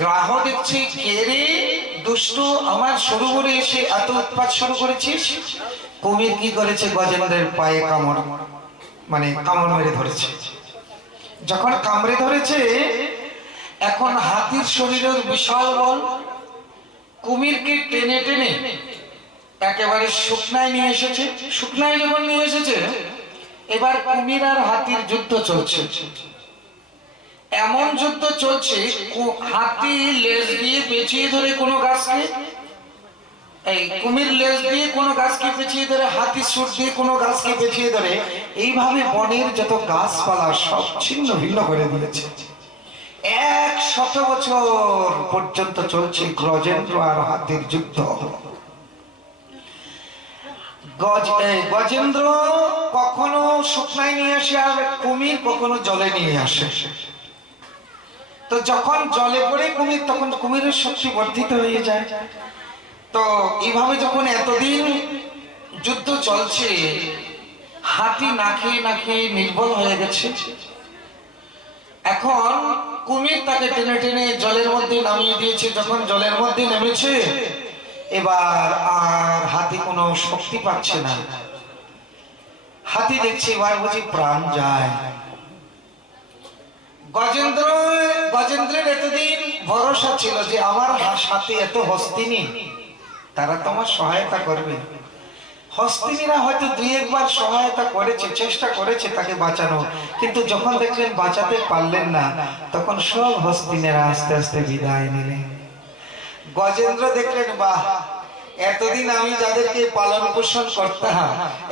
গ্রাহ দেখছে, কে রে দুষ্ট, আমার সরোবরে এসে এত উৎপাত শুরু করেছিস। কুমির কি করেছে, গজেন্দ্রের পায়ে কামড় মেরে ধরেছে। যখন কামড়ে ধরেছে, এখন হাতির শরীরের বিশাল বল, কুমিরকে টেনে টেনে একেবারে শুকনায় নিয়ে এসেছে। শুকনায় যখন নিয়ে এসেছে, এবার কুমির আর হাতির যুদ্ধ চলছে। এমন যুদ্ধ চলছে, হাতি লেজ দিয়ে পেঁচিয়ে ধরে কোনো গাছকে, এই কুমির লেজ দিয়ে কোনো গাছকে পেঁচিয়ে ধরে, হাতি সুর দিয়ে কোনো গাছকে পেঁচিয়ে ধরে। এইভাবে বনের যত গাছপালা সব ছিন্ন ভিন্ন করে দিয়েছে। 100 বছর পর্যন্ত চলছে গজেন্দ্র আর হাতির যুদ্ধ। গজেন্দ্র কখনো শুকনায় নিয়ে আসে, আর কুমির কখনো জলে নিয়ে আসে। তো যখন জলে পড়ে কুমির, তখন কুমিরের শক্তি বর্ধিত হয়ে যায়। তো এইভাবে যখন এতদিন যুদ্ধ চলছে, হাতি না খেয়ে নির্বল হয়ে গেছে। এখন কুমির তাকে টেনে টেনে জলের মধ্যে নামিয়ে দিয়েছে। যখন জলের মধ্যে নেমেছে, এবার আর হাতি কোনো শক্তি পাচ্ছে না। হাতি দেখছে এবার বুঝি প্রাণ যায়। গজেন্দ্রের এতদিন ভরসা ছিল যে আমার সাথে এত হস্তিনী, তারা তো আমার সহায়তা করবে। হস্তিনীরা হয়তো 2-1 বার সহায়তা করেছে, চেষ্টা করেছে তাকে বাঁচানো, কিন্তু যখন দেখলেন বাঁচাতে পারলেন না, তখন সব হস্তিনীরা আস্তে আস্তে বিদায় নিলেন। গজেন্দ্র দেখলেন, বাহ, এতদিন আমি যাদেরকে পালন পোষণ করতাম,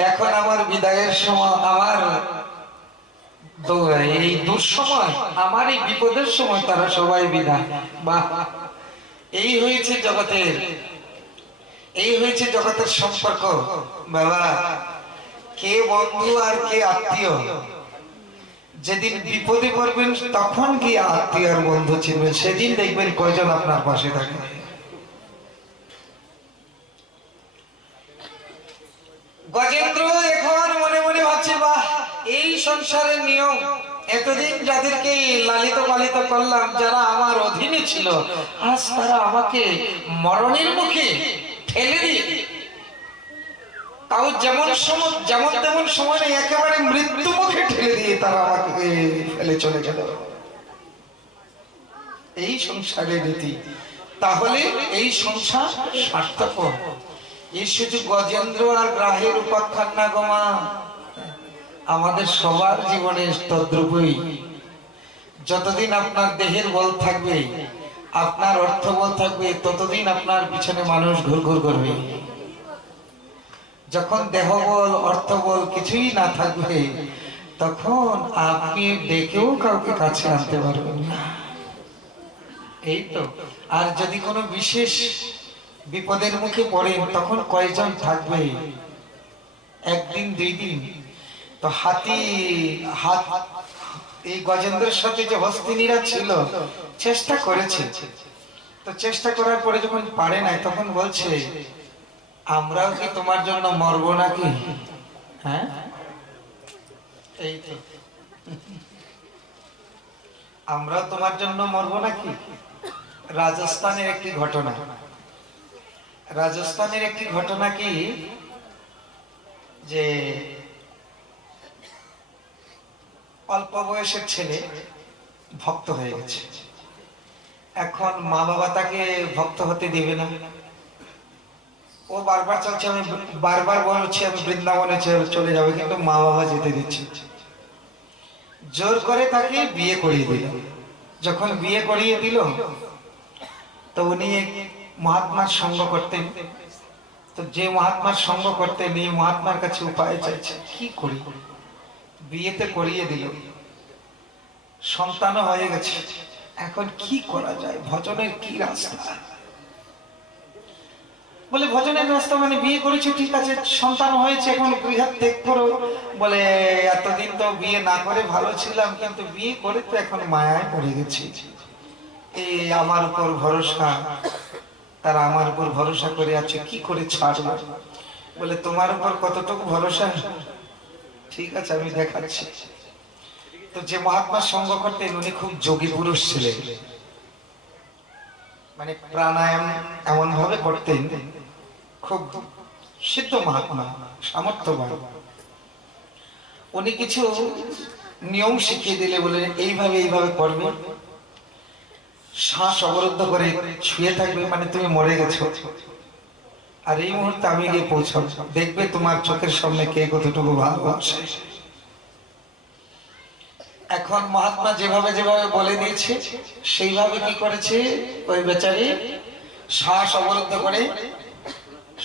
এখন আমার বিদায়ের সময়, আমার এই দুঃসময়, আমার এই বিপদের সময় তারা সবাই বিদায়। বাহ, এই হয়েছে জগতের সম্পর্ক। বাবা, কে বন্ধু আর কে আত্মীয়। যেদিন বিপদে পড়বেন তখন কি আত্মীয় আর বন্ধু চিনবেন, সেদিন দেখবেন কয়জন আপনার পাশে থাকে। গজেন্দ্র এখন মনে মনে ভাবছে, বাহ, এই সংসারের নিয়ম, এতদিন যাদেরকে লালিত পালিত করলাম, যারা আমার অধীনে ছিল, আজ তারা আমাকে মরণের মুখে ঠেলে দিয়ে, তাও যেমন তেমন সময় নেই, একেবারে মৃত্যু মুখে ঠেলে দিয়ে তারা আমাকে ফেলে চলে গেল। এই সংসারের রীতি। তাহলে এই সংসার স্বার্থপর। এই শুধু গজেন্দ্র আর গ্রাহের উপাখ্যান না গোমা, আমাদের সবার জীবনে তদ্রূপই। যতদিন আপনার দেহের বল থাকবে, আপনার অর্থ বল থাকবে, ততদিন আপনার পিছনে মানুষ ঘুরঘুর করবে। যখন দেহ বল, অর্থ বল কিছুই না থাকবে, তখন আপনি ডেকেও কাউকে কাছে আনতে পারবেন না। এই তো। আর যদি কোনো বিশেষ বিপদের মুখে পড়েন, তখন কয়জন থাকবে? একদিন দুই দিন তো এই গজেন্দ্রের সাথে যে হস্তিনীরা ছিল, চেষ্টা করেছে, তো চেষ্টা করার পরে যখন পারে নাই, তখন বলছে, আমরাও কি তোমার জন্য মরবো নাকি? হ্যাঁ, এই তো, আমরাও তোমার জন্য মরবো নাকি? রাজস্থানের একটি ঘটনা। রাজস্থানের একটি ঘটনা কি, যে অল্প বয়সের ছেলে ভক্ত হয়ে গেছে। এখন মা বাবা তাকে ভক্ত হতে দেবে না। ও বারবার চাইছে, আমি বারবার বলছি আমি বৃন্দাবনে চলে যাবে, কিন্তু মা বাবা যেতে দিচ্ছে। জোর করে তাকে বিয়ে করিয়ে দিল। যখন বিয়ে করিয়ে দিল, তো উনি মহাত্মার সঙ্গ করতেন। তো যে মহাত্মার সঙ্গ করতেন, এই মহাত্মার কাছে উপায় চাইছে, কি করি? বিয়েতে করিয়ে দিল, সন্তানও হয়ে গেছে, এখন কি করা যায়? ভজনের কি রাস্তা? বলে, ভজনের রাস্তা মানে বিয়ে করেছো ঠিক আছে, সন্তান হয়েছে, এখন গৃহ ত্যাগ করো। বলে, এতদিন তো বিয়ে না করে ভালো ছিলাম, কিন্তু বিয়ে করে তো এখন মায়ায় পড়ে গেছি। এই আমার উপর ভরসা, তারা আমার উপর ভরসা করে আছে, কি করে ছাড়বো? বলে, তোমার উপর কতটুকু ভরসা? ঠিক আছে, আমি দেখাচ্ছি। তো যে মহাত্মার সঙ্গ করতেন, উনি খুব যোগী পুরুষ ছিলেন, মানে প্রাণায়াম এমন ভাবে করতেন, খুব সিদ্ধ মহাত্মা, সামর্থ্যবান। উনি কিছু নিয়ম শিখিয়ে দিলে, বলে এইভাবে এইভাবে করবে, শ্বাস অবরুদ্ধ করে শুয়ে থাকবে, মানে তুমি মরে গেছো, আর এই মুহূর্তে আমি গিয়ে পৌঁছাবো, দেখবে তোমার চোখের সামনে কে কতটুকু ভালোবাসে। এখন মহাত্মা যেভাবে যেভাবে বলে দিয়েছে, সেইভাবে কি করেছে, ওই বেচারি শ্বাস অবরুদ্ধ করে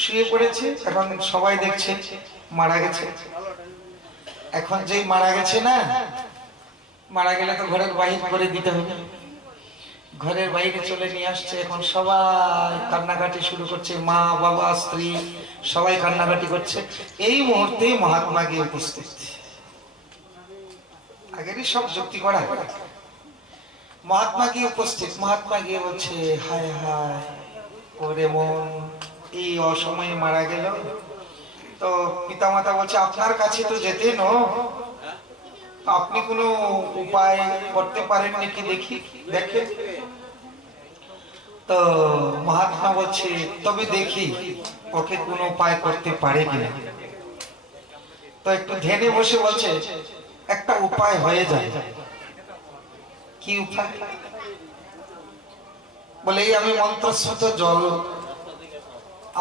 শুয়ে পড়েছে। এখন সবাই দেখছে মারা গেছে। এখন যেই মারা গেছে না, মারা গেলে তো ঘরের বাহির করে দিতে হবে, ঘরের বাইরে চলে নিয়ে আসছে। এখন সবাই কান্নাকাটি শুরু করছে, মা বাবা স্ত্রী সবাই কান্নাকাটি করছে। এই মুহূর্তে মহাত্মা গিয়ে উপস্থিত। আগেরই সব যুক্তি করা, মহাত্মা গিয়ে উপস্থিত। মহাত্মা গিয়ে বলছে, হায় হায় ওরে মন, এই অসময়ে মারা গেল। তো পিতামাতা বলছে, আপনার কাছে তো যেতেন, আপনি কোনো উপায় করতে পারেন নাকি দেখি দেখেন। তো মহাত্মা বলছে, তবে দেখি ওকে কোনো উপায় করতে পারে কিনা। তো একটু ধ্যানে বসে বলছে, একটা উপায় হয়ে যায়। কি উপায়? বলে, এই আমি মন্ত্রস্রোত জল,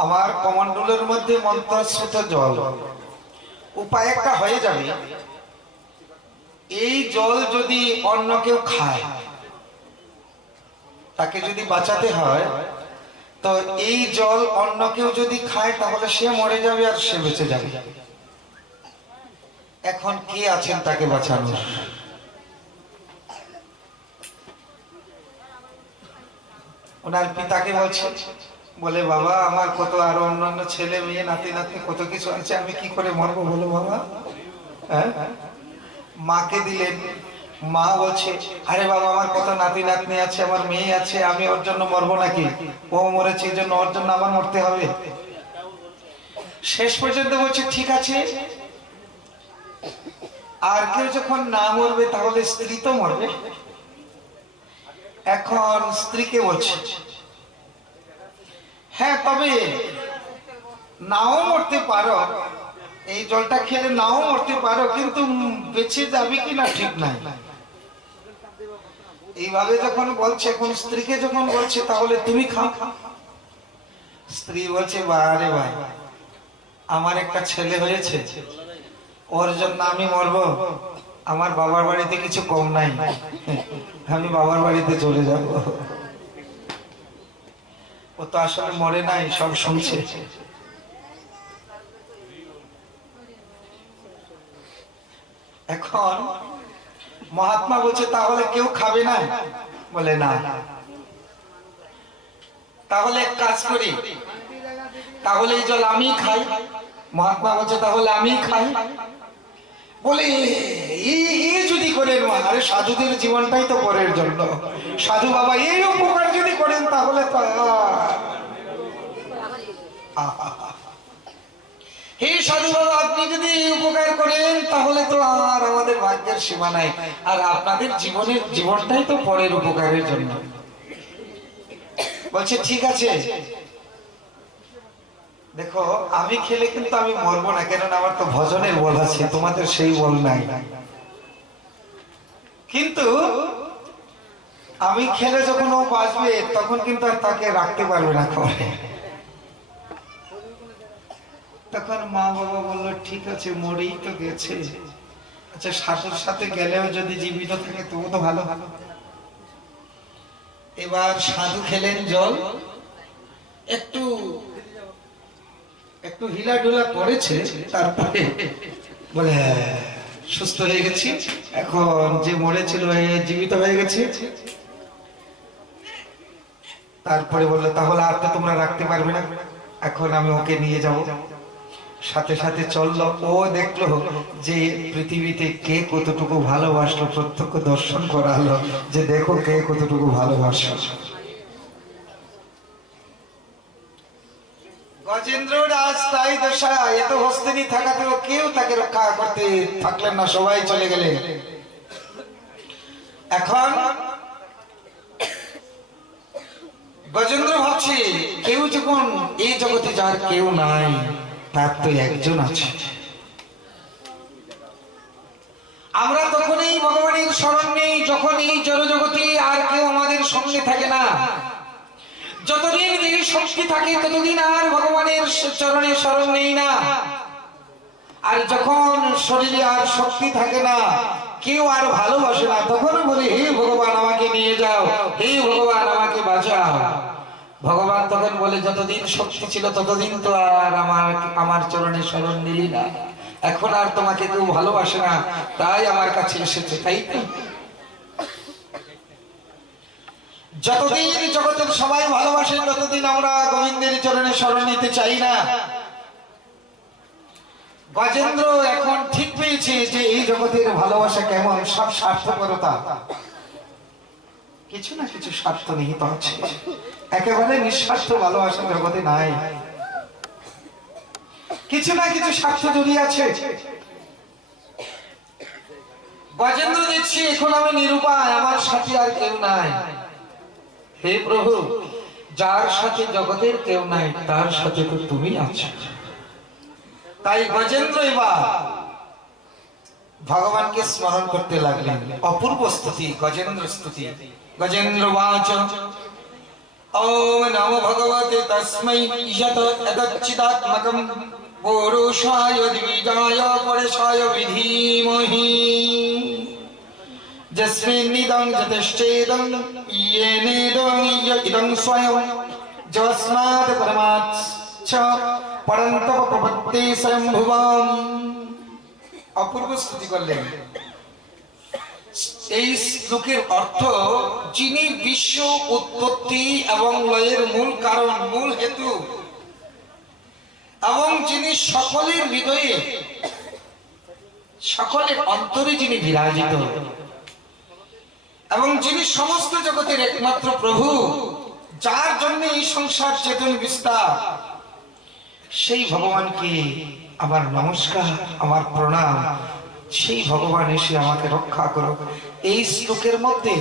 আমার কমণ্ডলের মধ্যে মন্ত্রস্রোত জল, উপায় একটা হয়ে যাবে। এই জল যদি অন্য কেউ খায়, তাকে যদি বাঁচাতে হয়, তো এই জল অন্য কেউ যদি খায়, তাহলে সে মরে যাবে আর সে বেঁচে যাবে। এখন কে আছেন তাকে বাঁচানোর? ওনার পিতাকে বলছে, বলে, বাবা আমার কত আরো অন্যান্য ছেলে মেয়ে নাতি নাতনি কত কিছু আছে, আমি কি করে মরবো বলো বাবা? হ্যাঁ, মাকে দিলেন। মা বলছে, আরে বাবা, আমার কত নাতি নাতনি আছে, আমার মেয়ে আছে, আমি ওর জন্য মরবো নাকি? ও মরেছে, এই জন্য ওর জন্য আমার মরতে হবে? শেষ পর্যন্ত বলছে ঠিক আছে, আর কেউ যখন না মরবে তাহলে স্ত্রী তো মরবে। এখন স্ত্রীকে বলছে, হ্যাঁ তবে নাও মরতে পারো, এই জলটা খেলে নাও মরতে পারো, কিন্তু বেঁচে যাবে কিনা ঠিক নাই। এইভাবে যখন বলছে, এখন স্ত্রীকে যখন বলছে তাহলে তুমি খাও। স্ত্রী বলছে, বারে ভাই, আমার একটা ছেলে হয়েছে, ওর জন্য আমি মরবো? আমার বাবার বাড়িতে কিছু কম নাই, আমি বাবার বাড়িতে চলে যাব। ও তো আসলে মরে নাই, সব শুনছে। এখন মহাত্মা বলছে, তাহলে কেউ খাবে না? বলে না। তাহলে এক কাজ করি, তাহলে এই জল আমি খাই। মহাত্মা বলছে, তাহলে আমি খাই। বলে এই যদি করেন, আরে সাধুদের জীবনটাই তো পরের জন্য। সাধু বাবা এই উপকার যদি করেন তাহলে তো হে সাধু বাবা, আপনি যদি এই উপকার করেন তাহলে তো আর আমাদের ভাগ্যের সীমা নাই। আর আপনাদের জীবনটাই তো পরের উপকারের জন্য। বলছে ঠিক আছে, দেখো আমি খেলে কিন্তু আমি মরবো না, কেননা আমার তো ভজনের বল আছে, তোমাদের সেই বল নাই। কিন্তু আমি খেলে যখন ও বাঁচবে তখন কিন্তু আর তাকে রাখতে পারবে না ঘরে। তখন মা বাবা বললো, ঠিক আছে, মরেই তো গেছে, আচ্ছা সাধুর সাথে গেলেও যদি জীবিত থাকে তবু তো ভালো। এবার সাধু খেলেন জল, একটু একটু হিলাডুলা করেছে, তারপরে বলে সুস্থ হয়ে গেছি, এখন যে মরেছিল জীবিত হয়ে গেছে। তারপরে বললো, তাহলে আর তো তোমরা রাখতে পারবে না, এখন আমি ওকে নিয়ে যাব। সাথে সাথে চললো। ও দেখলো যে পৃথিবীতে কে কতটুকু ভালোবাসলো, প্রত্যক্ষ দর্শন করালো যে দেখো কে কতটুকু ভালোবাসে। গজেন্দ্র রাজ তাই দশা, এত হস্তিনী থাকাতেও কেউ তাকে রক্ষা করতে থাকলেন না, সবাই চলে গেলেন। এখন গজেন্দ্র ভাবছে, কেউ যখন এই জগতে যার কেউ নাই, তার তো একজন আছে। আমরা তখনই ভগবানের স্মরণ নেই যখন এই জড়জগতে আর কেউ আমাদের সঙ্গে থাকে না। যতদিন দেহে শক্তি থাকে ততদিন আর ভগবানের চরণে স্মরণ নেই না। আর যখন শরীরে আর শক্তি থাকে না, কেউ আর ভালোবাসে না, তখন বলি হে ভগবান আমাকে নিয়ে যাও, হে ভগবান আমাকে বাঁচাও। ভগবান তখন বলে, যতদিন শক্তি ছিল ততদিন তো আর আমার চরণে স্মরণ নিলি না, এখন আর তোমাকে কেউ ভালোবাসে না, তাই আমার কাছে এসেছে, তাই তো? যতদিন জগতের সবাই ভালোবাসে ততদিন আমরা গোবিন্দের চরণে স্মরণ নিতে চাই না। গজেন্দ্র এখন ঠিক পেয়েছে যে এই জগতের ভালোবাসা কেমন, সব স্বার্থপরতা, কিছু না কিছু স্বার্থ নিহিত আছে, একেবারে নিঃস্বার্থ ভালোবাসা জগতে নাই, কিছু না কিছু স্বার্থ জড়িয়ে আছে। গজেন্দ্র দেখছি এখন আমি নিরুপায়, আমার সাথে আর কেউ নাই। হে প্রভু, যার সাথে জগতের কেউ নাই তার সাথে তো তুমি আছো। তাই গজেন্দ্র এবার ভগবানকে স্মরণ করতে লাগলেন। অপূর্ব স্তুতি, গজেন্দ্র স্তুতি। গজেন্দ্র বাচ, ওম নমো ভগবতে তস্मै যত এতচ্চিদাত্মকং পুরুষায় দ্বিজায় পরেশায় বিধিমহি যস্মিন্নিদং যতশ্চেদং येनेदं इदं स्वयं যস্মাৎ পরমাচ্ছ পরন্তপ প্রপত্তি স্বয়ম্ভুবম। অপূর্ব স্তুতি করলেন। এই শ্লোকের অর্থ, যিনি বিশ্ব উৎপত্তি এবং লয়ের মূল কারণ, মূল হেতু, এবং যিনি সকলের হৃদয়ে সকলের অন্তরে যিনি বিরাজিত এবং যিনি সমস্ত জগতের একমাত্র প্রভু, যার জন্য এই সংসার চেতন বিস্তার, সেই ভগবানকে আমার নমস্কার, আমার প্রণাম। সেই ভগবান এসে আমাকে রক্ষা করো। এই শ্লোকের মধ্যে,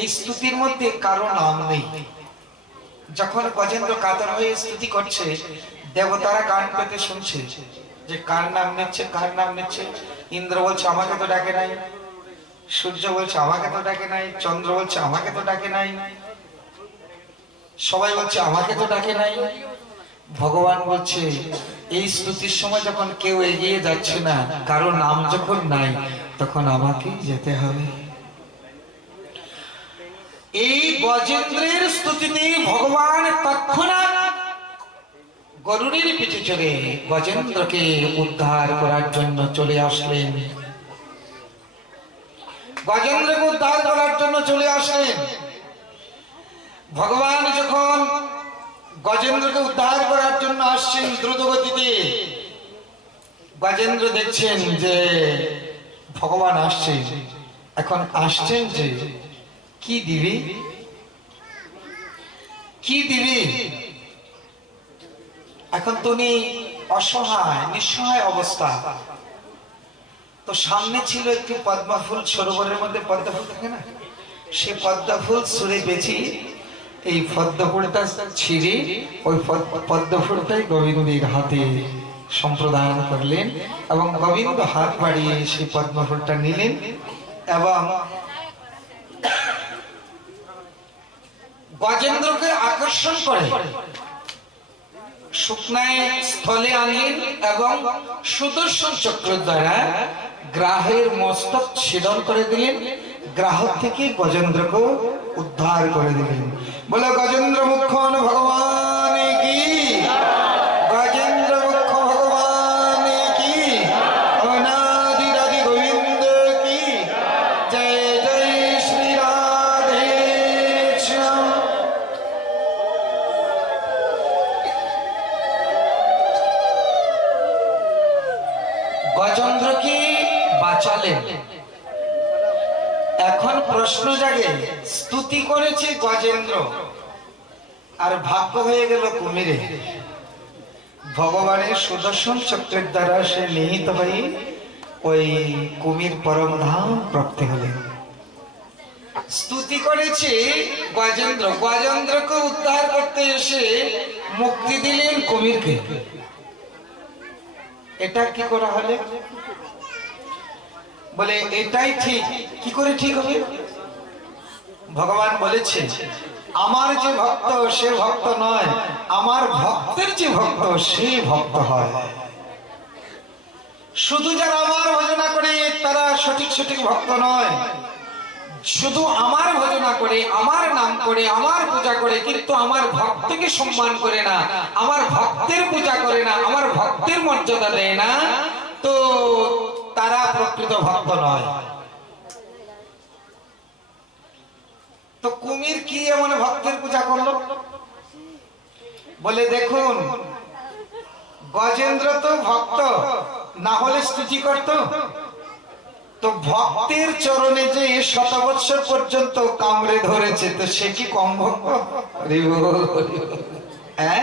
এই স্তুতির মধ্যে কারো নাম নেই। যখন গজেন্দ্র কাতর হয়ে স্তুতি করছে, দেবতারা কান পেতে শুনছে যে কার নাম নিচ্ছে, কার নাম নিচ্ছে। ইন্দ্র বলছে আমাকে তো ডাকে নাই, সূর্য বলছে আমাকে তো ডাকে নাই, চন্দ্র বলছে আমাকে তো ডাকে নাই, সবাই বলছে আমাকে তো ডাকে নাই। ভগবান বলছে এই স্তুতির সময় যখন কেউ এগিয়ে যাচ্ছে না, কারো নাম যখন নাই, তখন আমাকেই যেতে হবে। এই গজেন্দ্রের স্তুতিতে ভগবান তৎক্ষণাৎ গরুড়ের পিঠে চড়ে গজেন্দ্রকে উদ্ধার করার জন্য চলে আসলেন। গজেন্দ্রকে উদ্ধার করার জন্য চলে আসলেন। ভগবান যখন গজেন্দ্রকে উদ্ধার করার জন্য আসছেন দ্রুত গতিতে, গজেন্দ্র দেখছেন যে ভগবান আসছেন। এখন আসছেন যে কি দিবি, কি দিবি? এখন তুমি অসহায়, নিঃসহায় অবস্থা। তো সামনে ছিল একটি পদ্মা ফুল, সরোবরের মধ্যে পদ্মা ফুল থাকে না, সে পদ্মা ফুল ছুঁড়ে বেছি এই পদ্ম ফুলটা ছিঁড়ে ওই পদ্ম ফুলটাই গোবিন্দের হাতে সম্প্রদান করলেন এবং গোবিন্দ হাত বাড়িয়ে সেই পদ্ম ফুলটা নিলেন এবং গজেন্দ্রকে আকর্ষণ করে শুকনায় স্থলে আনলেন এবং সুদর্শন চক্র দ্বারা গ্রাহের মস্তক ছেদন করে দিলেন। গ্রাহ থেকে গজেন্দ্রকে উদ্ধার করে দিলেন। বলে গজেন্দ্র মুখ্য ভগবান কি, গজেন্দ্র মুখ্য ভগবান কি, অনাদি রাধি গোবিন্দ কি জয়, জয় শ্রী রাধে শ্যাম। গজেন্দ্রকে বাঁচালেন। এখন প্রশ্ন জাগে, স্তুতি করেছে গজেন্দ্র আর ভাগ্য হয়ে গেল কুমিরে। ভগবানের সুদর্শন চক্রের দ্বারা সে নিহিত হয়ে ওই কুমির পরম ধাম প্রাপ্তি হলেন। স্তুতি করেছে গজেন্দ্র, গজেন্দ্রকে উদ্ধার করতে এসে মুক্তি দিলেন কুমিরকে। এটা কি করা হলে? বলে এটাই ঠিক। কি করে ঠিক হবে? ভগবান বলেছে আমার যে ভক্ত সে ভক্ত নয়, আমার ভক্তের যে ভক্ত সে ভক্ত হয়। শুধু যারা আমার ভজনা করে তারা সঠিক সঠিক ভক্ত নয়। শুধু আমার ভজনা করে, আমার নাম করে, আমার পূজা করে, কিন্তু আমার ভক্তকে সম্মান করে না, আমার ভক্তের পূজা করে না, আমার ভক্তের মর্যাদা দেয় না, তো তারা প্রকৃত ভক্ত নয়। তো কুমির কি এমন ভক্তের পূজা করলো? বলে দেখুন, গজেন্দ্র তো ভক্ত, না হলে স্তুতি করত। তো ভক্তের চরণে যে 100 বৎসর পর্যন্ত কামড়ে ধরেছে, তো সে কি কম ভক্ত? হ্যাঁ,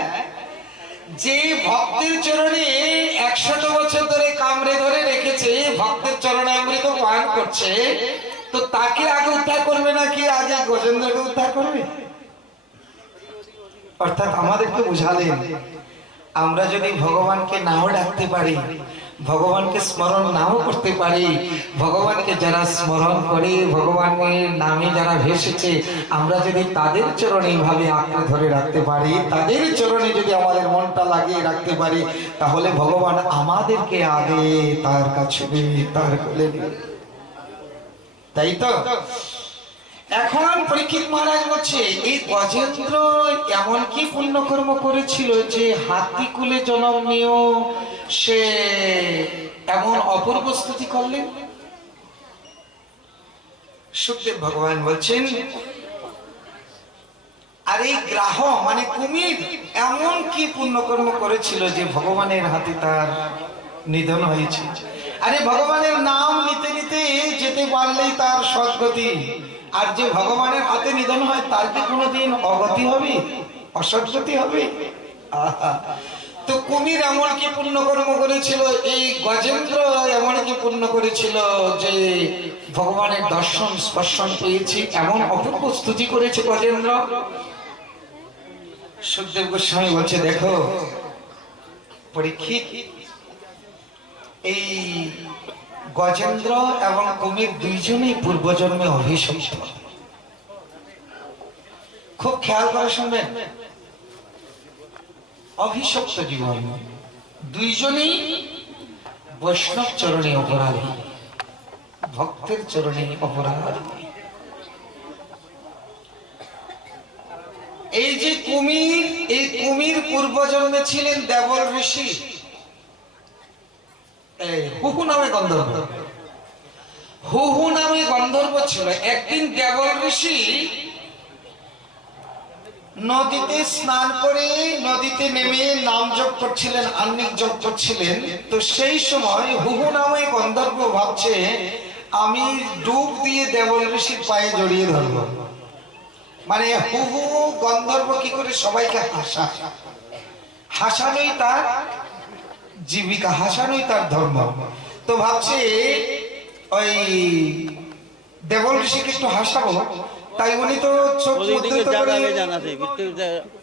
যে ভক্তের চরণে 100 বছর ধরে কামড়ে ধরে রেখেছে, ভক্তের চরণে অমৃত পান করছে, তো তাকে আগে উদ্ধার করবে নাকি আগে গজেন্দ্রকে উদ্ধার করবে? অর্থাৎ আমাদেরকে বুঝালেন, আমরা যদি ভগবানকে নাও ডাকতে পারি, ভগবানকে স্মরণ নাও করতে পারি, ভগবানকে যারা স্মরণ করে, ভগবানের নামে যারা ভেসেছে, আমরা যদি তাদের চরণে এইভাবে আঁকড়ে ধরে রাখতে পারি, তাদের চরণে যদি আমাদের মনটা লাগিয়ে রাখতে পারি, তাহলে ভগবান আমাদেরকে আগে তার কাছে তার কোলে নেবে। তাই তো এখন পরীক্ষিত মহারাজ বলছে এই গজেন্দ্র এমন কি পুণ্যকর্ম করেছিল যে হাতি কুলে জন্ম নিয়েও সে এমন অপূর্ব স্তুতি করলেন? সুখদেব ভগবান বলছেন, আর এই গ্রাহ মানে কুমির এমন কি পুণ্যকর্ম করেছিল যে ভগবানের হাতে তার নিধন হয়েছে। আরে ভগবানের নাম নিতে নিতে যেতে পারলেই তার সদ্গতি। আর যে ভগবানের হাতে নিধন হয় তার কি কোনোদিন অগতি হবে, অসদ্গতি হবে? আহা। তো কুমির এমন কি পুণ্যকর্ম করেছিল, এই গজেন্দ্র এমন কি পুণ্য করেছিল যে ভগবানের দর্শন স্পর্শন পেয়েছি, এমন অপূর্ব স্তুতি করেছে গজেন্দ্র। সুখদেব গোস্বামী বলছে, দেখো পরীক্ষিত, এই গজেন্দ্র এবং কুমির দুইজনেই পূর্বজন্মে অভিশপ্ত। খুব খেয়াল করে শুনবেন, অভিশপ্ত জীবন, দুইজনেই বৈষ্ণব চরণে অপরাধী, ভক্তের চরণে অপরাধী। এই যে কুমির, এই কুমির পূর্বজন্মে ছিলেন দেবল ঋষি, হুহু নামে গন্ধর্ব। হুহু নামে গন্ধর্ব ছিল। একদিন দেবল ঋষি নদীতে স্নান করে নদীতে নেমে নাম জপ করছিলেন, আহ্নিক জপ করছিলেন। তো সেই সময় হুহু নামে গন্ধর্ব ভাবছে, আমি ডুব দিয়ে দেবল ঋষির পায়ে জড়িয়ে ধরব। মানে হুহু গন্ধর্ব কি করে সবাইকে হাসায়, হাসানোই তার জীবিকা, হাসানোই তার ধর্ম। তো ভাবছে ওই দেবল ঋষিকে একটু হাসাবো, তাই উনি তো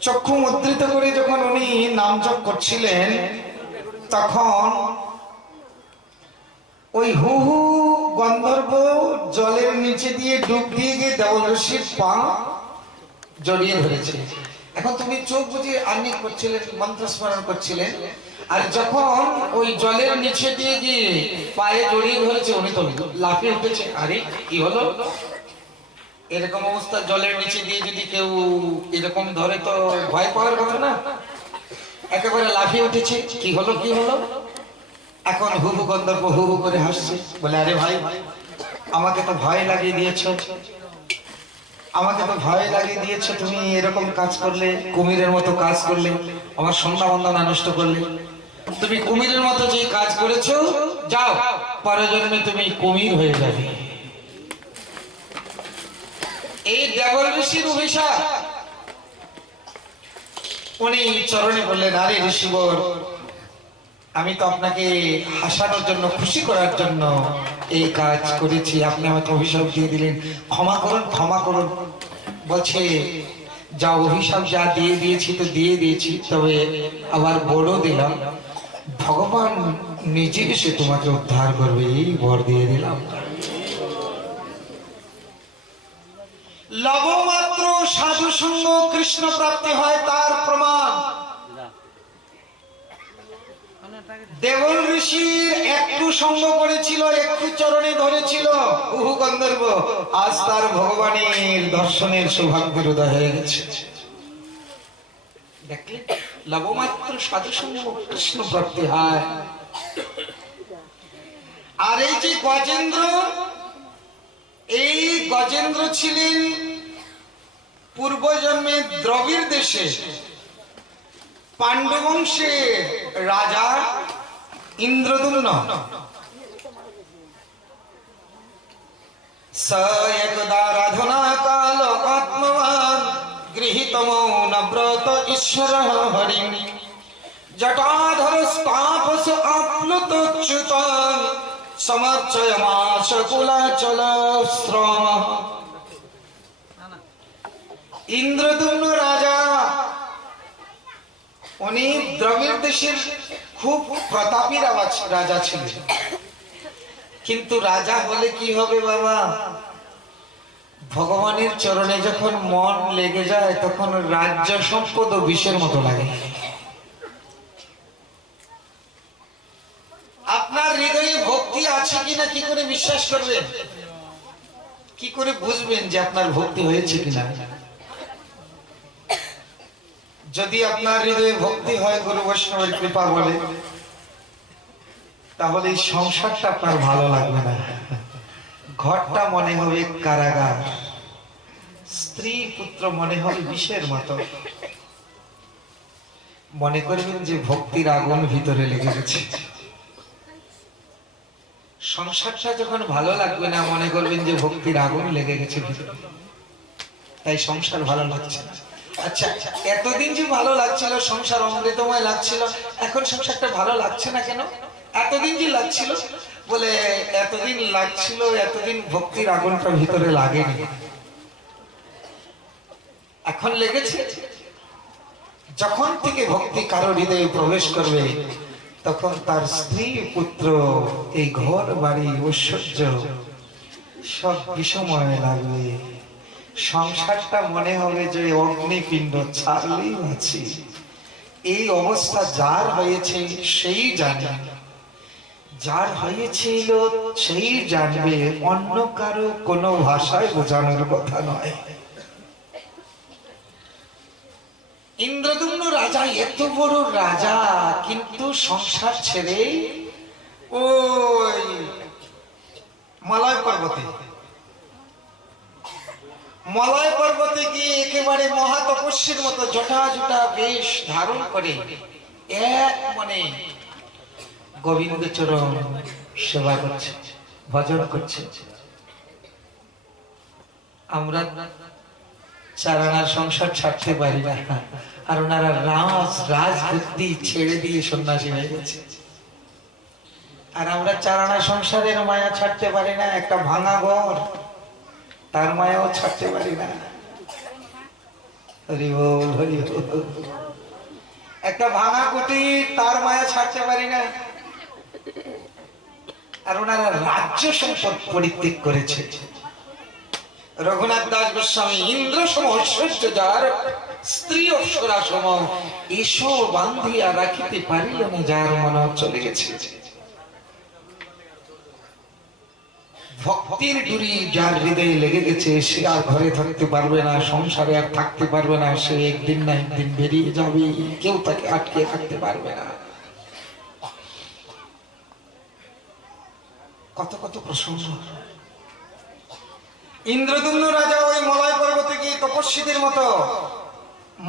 চক্ষু মুদ্রিত করে যখন উনি নাম জপ করছিলেন, তখন ওই হুহু গন্ধর্ব জলের নিচে দিয়ে ডুব দিয়ে গিয়ে দেবল ঋষির পা জড়িয়ে ধরেছে। এখন তুমি চোখ বুঝে আহ্নিক করছিলেন, মন্ত্র স্মরণ করছিলেন, আর যখন ওই জলের নিচে দিয়ে গিয়ে পায়ে জড়িয়ে ধরেছে, উনি তো লাফিয়ে উঠেছে। আরে কি হলো? এরকম অবস্থা, জলের নিচে দিয়ে যদি কেউ এরকম ধরে তো ভয় পাওয়ার কথা না, একেবারে লাফিয়ে উঠেছে। কি হলো, কি হলো? এখন হুহু গন্ধর্ব হু হু করে হাসছে, বলে, আরে ভাই, আমাকে তো ভয় লাগিয়ে দিয়েছ, আমাকে তো ভয় লাগিয়ে দিয়েছো, তুমি এরকম কাজ করলে, কুমিরের মতো কাজ করলে, আমার সন্ধ্যা বন্দনা নষ্ট করলে। তুমি কুমিরের মতো যে কাজ করেছো, যাও পরজন্মে তুমি কুমির হয়ে যাবে। এই দেবল ঋষির অভিশাপ। উনি চরণে বললেন, আরে ঋষিবর, আমি তো আপনাকে হাসানোর জন্য, খুশি করার জন্য এই কাজ করেছি, আপনি আমাকে অভিশাপ দিয়ে দিলেন, ক্ষমা করুন, ক্ষমা করুন। বলছে, যা অভিশাপ যা দিয়ে দিয়েছি তো দিয়ে দিয়েছি, তবে আবার বড় দিলাম, ভগবান নিজে এসে তোমাকে উদ্ধার করবে, এই বর দিয়ে দিলাম। লবমাত্র সাধু সঙ্গ কৃষ্ণ প্রাপ্তি হয় তার প্রমাণ। দেবল ঋষির একটু সঙ্গ করেছিল, একটু চরণে ধরেছিল হুহু গন্ধর্ব, আজ তার ভগবানের দর্শনের সৌভাগ্যের উদয় হয়ে গেছে। দেখলে, লবমাত্র সাধু সঙ্গ কৃষ্ণ প্রাপ্তি হয়। আর এই যে গজেন্দ্র, এই গজেন্দ্র ছিলেন পূর্বজন্মে দ্রবিড় দেশে পাণ্ডব বংশের রাজা ইন্দ্রদুম্ন। স একদা রাধনা কাল আত্মবান গৃহীত মৌন ব্রত ঈশ্বর হরি জটাধর স্তাপস আপ্লুত চ্যুতান সমর্চয়মাস কুলাচল শ্রম। ইন্দ্রদুম্ন রাজা, উনি দ্রবিড় দেশের খুব প্রতাপী রাজা ছিলেন। কিন্তু রাজা বলে কি হবে বাবা, ভগবানের চরণে যখন মন লেগে যায় তখন রাজ্য সম্পদ বিষের মতো লাগে। আপনার হৃদয়ে ভক্তি আছে কিনা কি করে বিশ্বাস করবেন, কি করে বুঝবেন যে আপনার ভক্তি হয়েছে কিনা? যদি আপনার হৃদয়ে ভক্তি হয় গুরু বৈষ্ণবের কৃপা বলে, তাহলে এই সংসারটা আপনার ভালো লাগবে না, ঘরটা মনে হবে কারাগার, স্ত্রী পুত্র মনে হবে বিষের মতো। মনে করবেন যে ভক্তির আগুন ভিতরে লেগে গেছে। সংসারটা যখন ভালো লাগবে না মনে করবেন যে ভক্তির আগুন লেগে গেছে ভিতরে, তাই সংসার ভালো লাগছে না। আচ্ছা, এতদিন যে ভালো লাগছিল, সংসার অমৃতময় লাগছিল, এখন সংসারটা ভালো লাগছে না কেন? এতদিন যে লাগছিল, বলে এতদিন লাগছিল, এতদিন ভক্তির আগুনটা ভিতরে লাগেনি, এখন লেগেছে। যখন থেকে ভক্তি কারো হৃদয়ে প্রবেশ করবে, তখন তার স্ত্রী পুত্র, এই ঘর বাড়ি ঐশ্বর্য সব বিষময় লাগবে। সংসারটা মনে হবে যে অগ্নিপিণ্ড, ছাড়লেই আছি। এই অবস্থা যার হয়েছে সেই জানে, যার হয়েছিল সেই জানবে, অন্য কারো কোনো ভাষায় বোঝানোর কথা নয়। ইন্দ্রদুম্ন রাজা এত বড় রাজা, কিন্তু সংসার ছেড়ে ওই মলয় পর্বতে গিয়ে একেবারে মহা তপস্বীর মতো জটা বেশ ধারণ করে এক মনে গোবিন্দ চরণ সেবা করছে, ভজন করছে। আমরা চারানার সংসার ছাড়তে পারি না, আর ওনারা রাজবুদ্ধি ছেড়ে দিয়ে সন্ন্যাসী হয়ে গেছে। আর আমরা চারানা সংসারের মায়া ছাড়তে পারি না, একটা ভাঙা ঘর তার মায়াও ছাড়তে পারি না। হরি বল, হরি বল। একটা ভাঙা কুটির, তার মায়া ছাড়তে পারি না। আর ওনারা রাজ্য সম্পদ পরিত্যাগ করেছে। রঘুনাথ দাস গোস্বামী, ইন্দ্র সম ঐশ্বর্য যার, স্ত্রী অপ্সরা সম, এসো বান্ধিয়া রাখিতে পারিল না যার, মন চলে গেছে। ভক্তির ডুরি যার হৃদয়ে লেগে গেছে, সে আর ঘরে থাকতে পারবে না, সংসারে আর থাকতে পারবে না। সে একদিন না একদিন বেরিয়ে যাবে, কেউ তাকে আটকে থাকতে পারবে না। কত কত প্রসঙ্গ। ইন্দ্রদুম্ন রাজা ওই মলয় পর্বতে গিয়ে তপস্বীদের মতো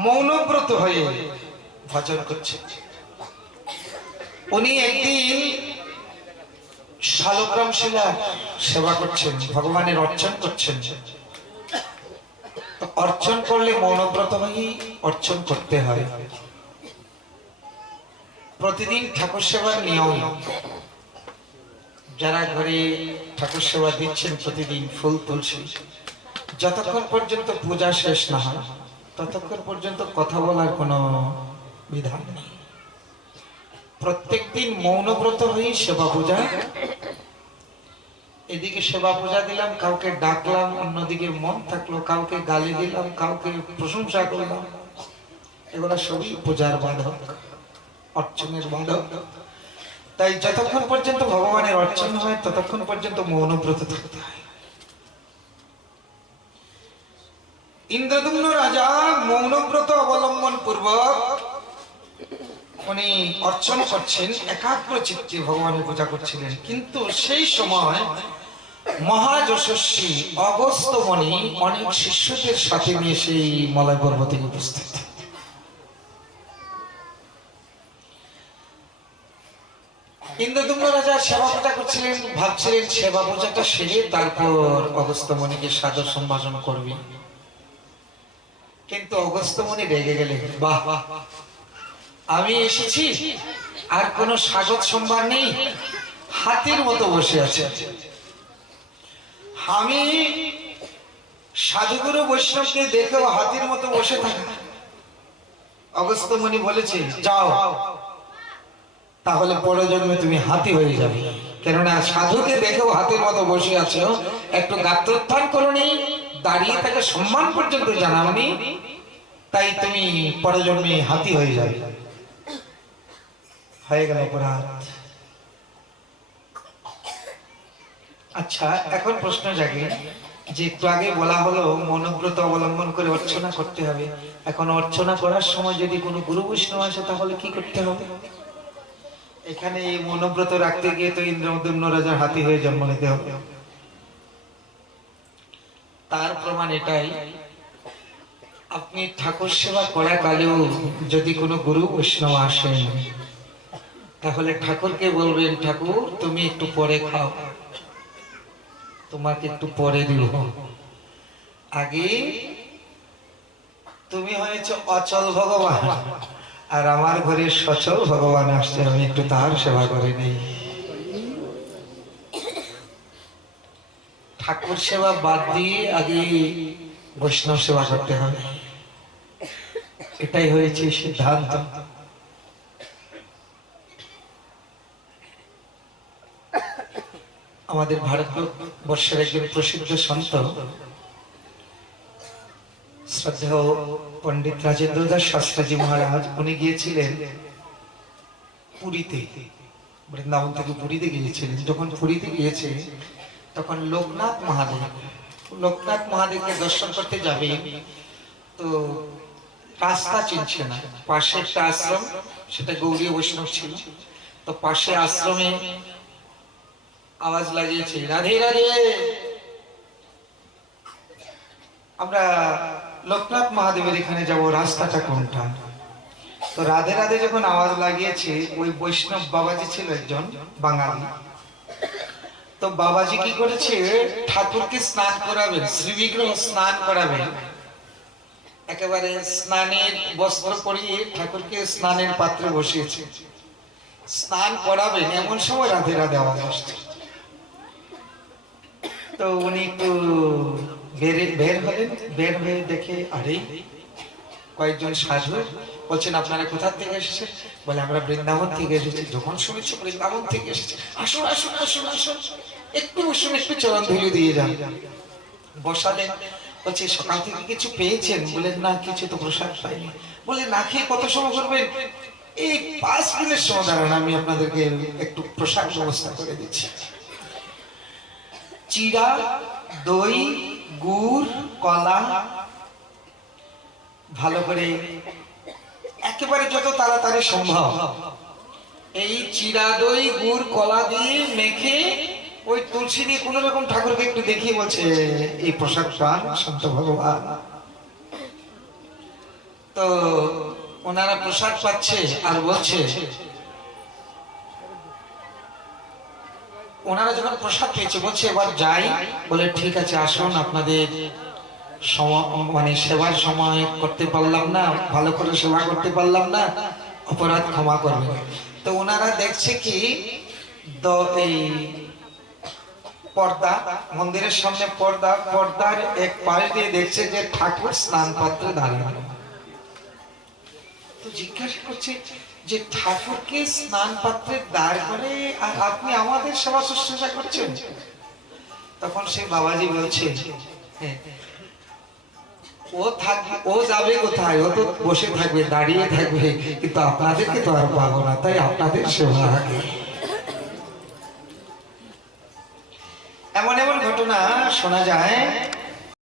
মৌনব্রত হয়ে ভজন করছে। উনি একদিন শালগ্রাম শিলা সেবা করছেন, ভগবানের অর্চন করছেন। অর্চন করলে মৌনব্রত হয়েই অর্চন করতে হয়। প্রতিদিন ঠাকুর সেবার নিয়ম, যারা ঘরে ঠাকুর সেবা দিচ্ছেন প্রতিদিন ফুল তুলসী, যতক্ষণ পর্যন্ত পূজা শেষ না হয় ততক্ষণ পর্যন্ত কথা বলার কোনো বিধান নেই। প্রত্যেকদিন মৌনব্রত হয়েই সেবা পূজা। এদিকে সেবা পূজা দিলাম, কাউকে ডাকলাম, অন্যদিকে মন থাকলো, কাউকে গালি দিলাম, কাউকে প্রশংসা করলাম, এগুলো সবই পূজার বাধক, অর্চনের বাধক। তাই যতক্ষণ পর্যন্ত ভগবানের অর্চন হয় ততক্ষণ পর্যন্ত মৌনব্রত থাকতে হয়। ইন্দ্রদুম্ন রাজা মৌনব্রত অবলম্বন পূর্বক উনি অর্চন করছেন, একাগ্র চিত্তে ভগবানের পূজা করছিলেন। কিন্তু সেই সময় মহাযশস্বী অগস্ত্য মুনি অনেক শিষ্যদের সাথে নিয়ে সেই মলয় পর্বতে উপস্থিত। ইন্দ্রদুম্ন রাজা সেবা পূজা করছিলেন, ভাবছিলেন সেবা পূজাটা সেরে তারপর অগস্ত্য মুনিকে সাদর সম্ভাষণ করবে। কিন্তু অগস্ত্য মুনি রেগে গেলেন, বাহ, আমি এসেছি আর কোনো স্বাগত সম্মান নেই, হাতির মতো বসে আছে। আমি সাধুগুরু বৈষ্ণবকে দেখেও হাতির মতো বসে থাকা। অগস্ত্য মুনি বলেছে, যাও, তাহলে পরজন্মে তুমি হাতি হয়ে যাবে। কেননা সাধুকে দেখেও হাতির মতো বসে আছো, একটু গাত্রোত্থান করোনি, দাঁড়িয়ে তাকে সম্মান পর্যন্ত জানাওনি, তাই তুমি পরজন্মে হাতি হয়ে যাবে। হয়ে গেল অপরাধ। আচ্ছা, এখন প্রশ্ন জাগে যে একটু আগে বলা হলো মৌনব্রত অবলম্বন করে অর্চনা করতে হবে। এখন অর্চনা করার সময় যদি কোনো গুরু বৈষ্ণব আসে তাহলে কি করতে হবে? এখানে এই মৌনব্রত রাখতে গিয়ে তো ইন্দ্রদুম্ন রাজার হাতি হয়ে জন্ম নিতে হবে। তার প্রমাণ এটাই, আপনি ঠাকুর সেবা করাকালেও যদি কোনো গুরু বৈষ্ণব আসেন তাহলে ঠাকুরকে বলবেন, ঠাকুর তুমি একটু পরে খাও, তোমাকে একটু পরে দিব। আগে তুমি হয়েছে অচল ভগবান, আর আমার ঘরে সচল ভগবান আসছে, আমি একটু তার সেবা করে নেই। ঠাকুর সেবা বাদ দিয়ে আগে বৈষ্ণব সেবা করতে হবে, এটাই হয়েছে সিদ্ধান্ত। আমাদের ভারতবর্ষের একজন প্রসিদ্ধ সন্ত শ্রদ্ধেয় পণ্ডিত রাজেন্দ্র দাস শাস্ত্রী মহারাজ, উনি গিয়েছিলেন পুরীতে, বৃন্দাবন থেকে পুরীতে গিয়েছিলেন। যখন পুরীতে গিয়েছে তখন লোকনাথ মহাদেবকে দর্শন করতে যাবে, তো রাস্তা চিনছে না। পাশে একটা আশ্রম, সেটা গৌড়ীয় বৈষ্ণব ছিল, তো পাশে আশ্রমে আওয়াজ লাগিয়েছে, রাধে রাধে, আমরা লোকনাথ মহাদেবের এখানে যাব, রাস্তাটা কোনটা? তো রাধে রাধে যখন আওয়াজ লাগিয়েছে, ওই বৈষ্ণব বাবাজি ছিল একজন বাঙালি। তো বাবাজি কি করেছে, ঠাকুরকে স্নান করাবেন, শ্রীবিগ্রহ স্নান করাবেন, একেবারে স্নানের বস্ত্র পরিয়ে ঠাকুরকে স্নানের পাত্রে বসিয়েছে। স্নান করাবেন এমন সময় রাধে রাধে আওয়াজ আসছে। তো উনি একটু বের হলেন, বের হয়ে দেখে আরে কয়েকজন সাধু, বলছেন আপনারা কোথা থেকে এসেছেন? বলে আমরা বৃন্দাবন থেকে এসেছি। যখন শুনেছি বৃন্দাবন থেকে এসেছি, আসুন আসুন আসুন আসুন, একটু বসুন, একটু চরণ ধুলি দিয়ে যান। বসালেন। বলছে সকাল থেকে কিছু পেয়েছেন? বলেন না, কিছু তো প্রসাদ পাইনি। বলে না খেয়ে কত সময় করবেন? এই 5 মিনিট সময় দাঁড়ান, আমি আপনাদেরকে একটু প্রসাদ ব্যবস্থা করে দিচ্ছি। চিড়া, দই, গুড়, কলা ভালো করে একেবারে যত তাড়াতাড়ি সম্ভব এই চিড়া, দই, গুড়, কলা দিয়ে মেখে ওই তুলসী দিয়ে কোন রকম ঠাকুরকে একটু দেখিয়ে বলছে এই প্রসাদ পান সন্ত ভগবান। তো ওনারা প্রসাদ পাচ্ছে আর বলছে, ওনারা যখন প্রসাদ পেয়েছে বলছে এবার যাই। বলে ঠিক আছে আসুন, আপনাদের মানে সেবার সময় করতে পারলাম না, ভালো করে সেবা করতে পারলাম না, অপরাধ ক্ষমা করবেন। তো ওনারা দেখছে কি এই পর্দা, মন্দিরের সামনে পর্দা, পর্দার এক পাশ দিয়ে দেখছে যে ঠাকুর স্নান পাত্রে দাঁড়ানো। তো জিজ্ঞাসা করছে যে ঠাকুরকে স্নান পাত্রে দাঁড় করে আর আপনি আমাদের সেবা শুশ্রূষা করছেন? তখন সেই বাবাজি বলছে, হ্যাঁ, ও যাবে কোথায়? ও তো বসে থাকবে, দাঁড়িয়ে থাকবে, কিন্তু আপনাদেরকে তো আর পাবো না, তাই আপনাদের সেবা আগে। এমন এমন ঘটনা শোনা যায়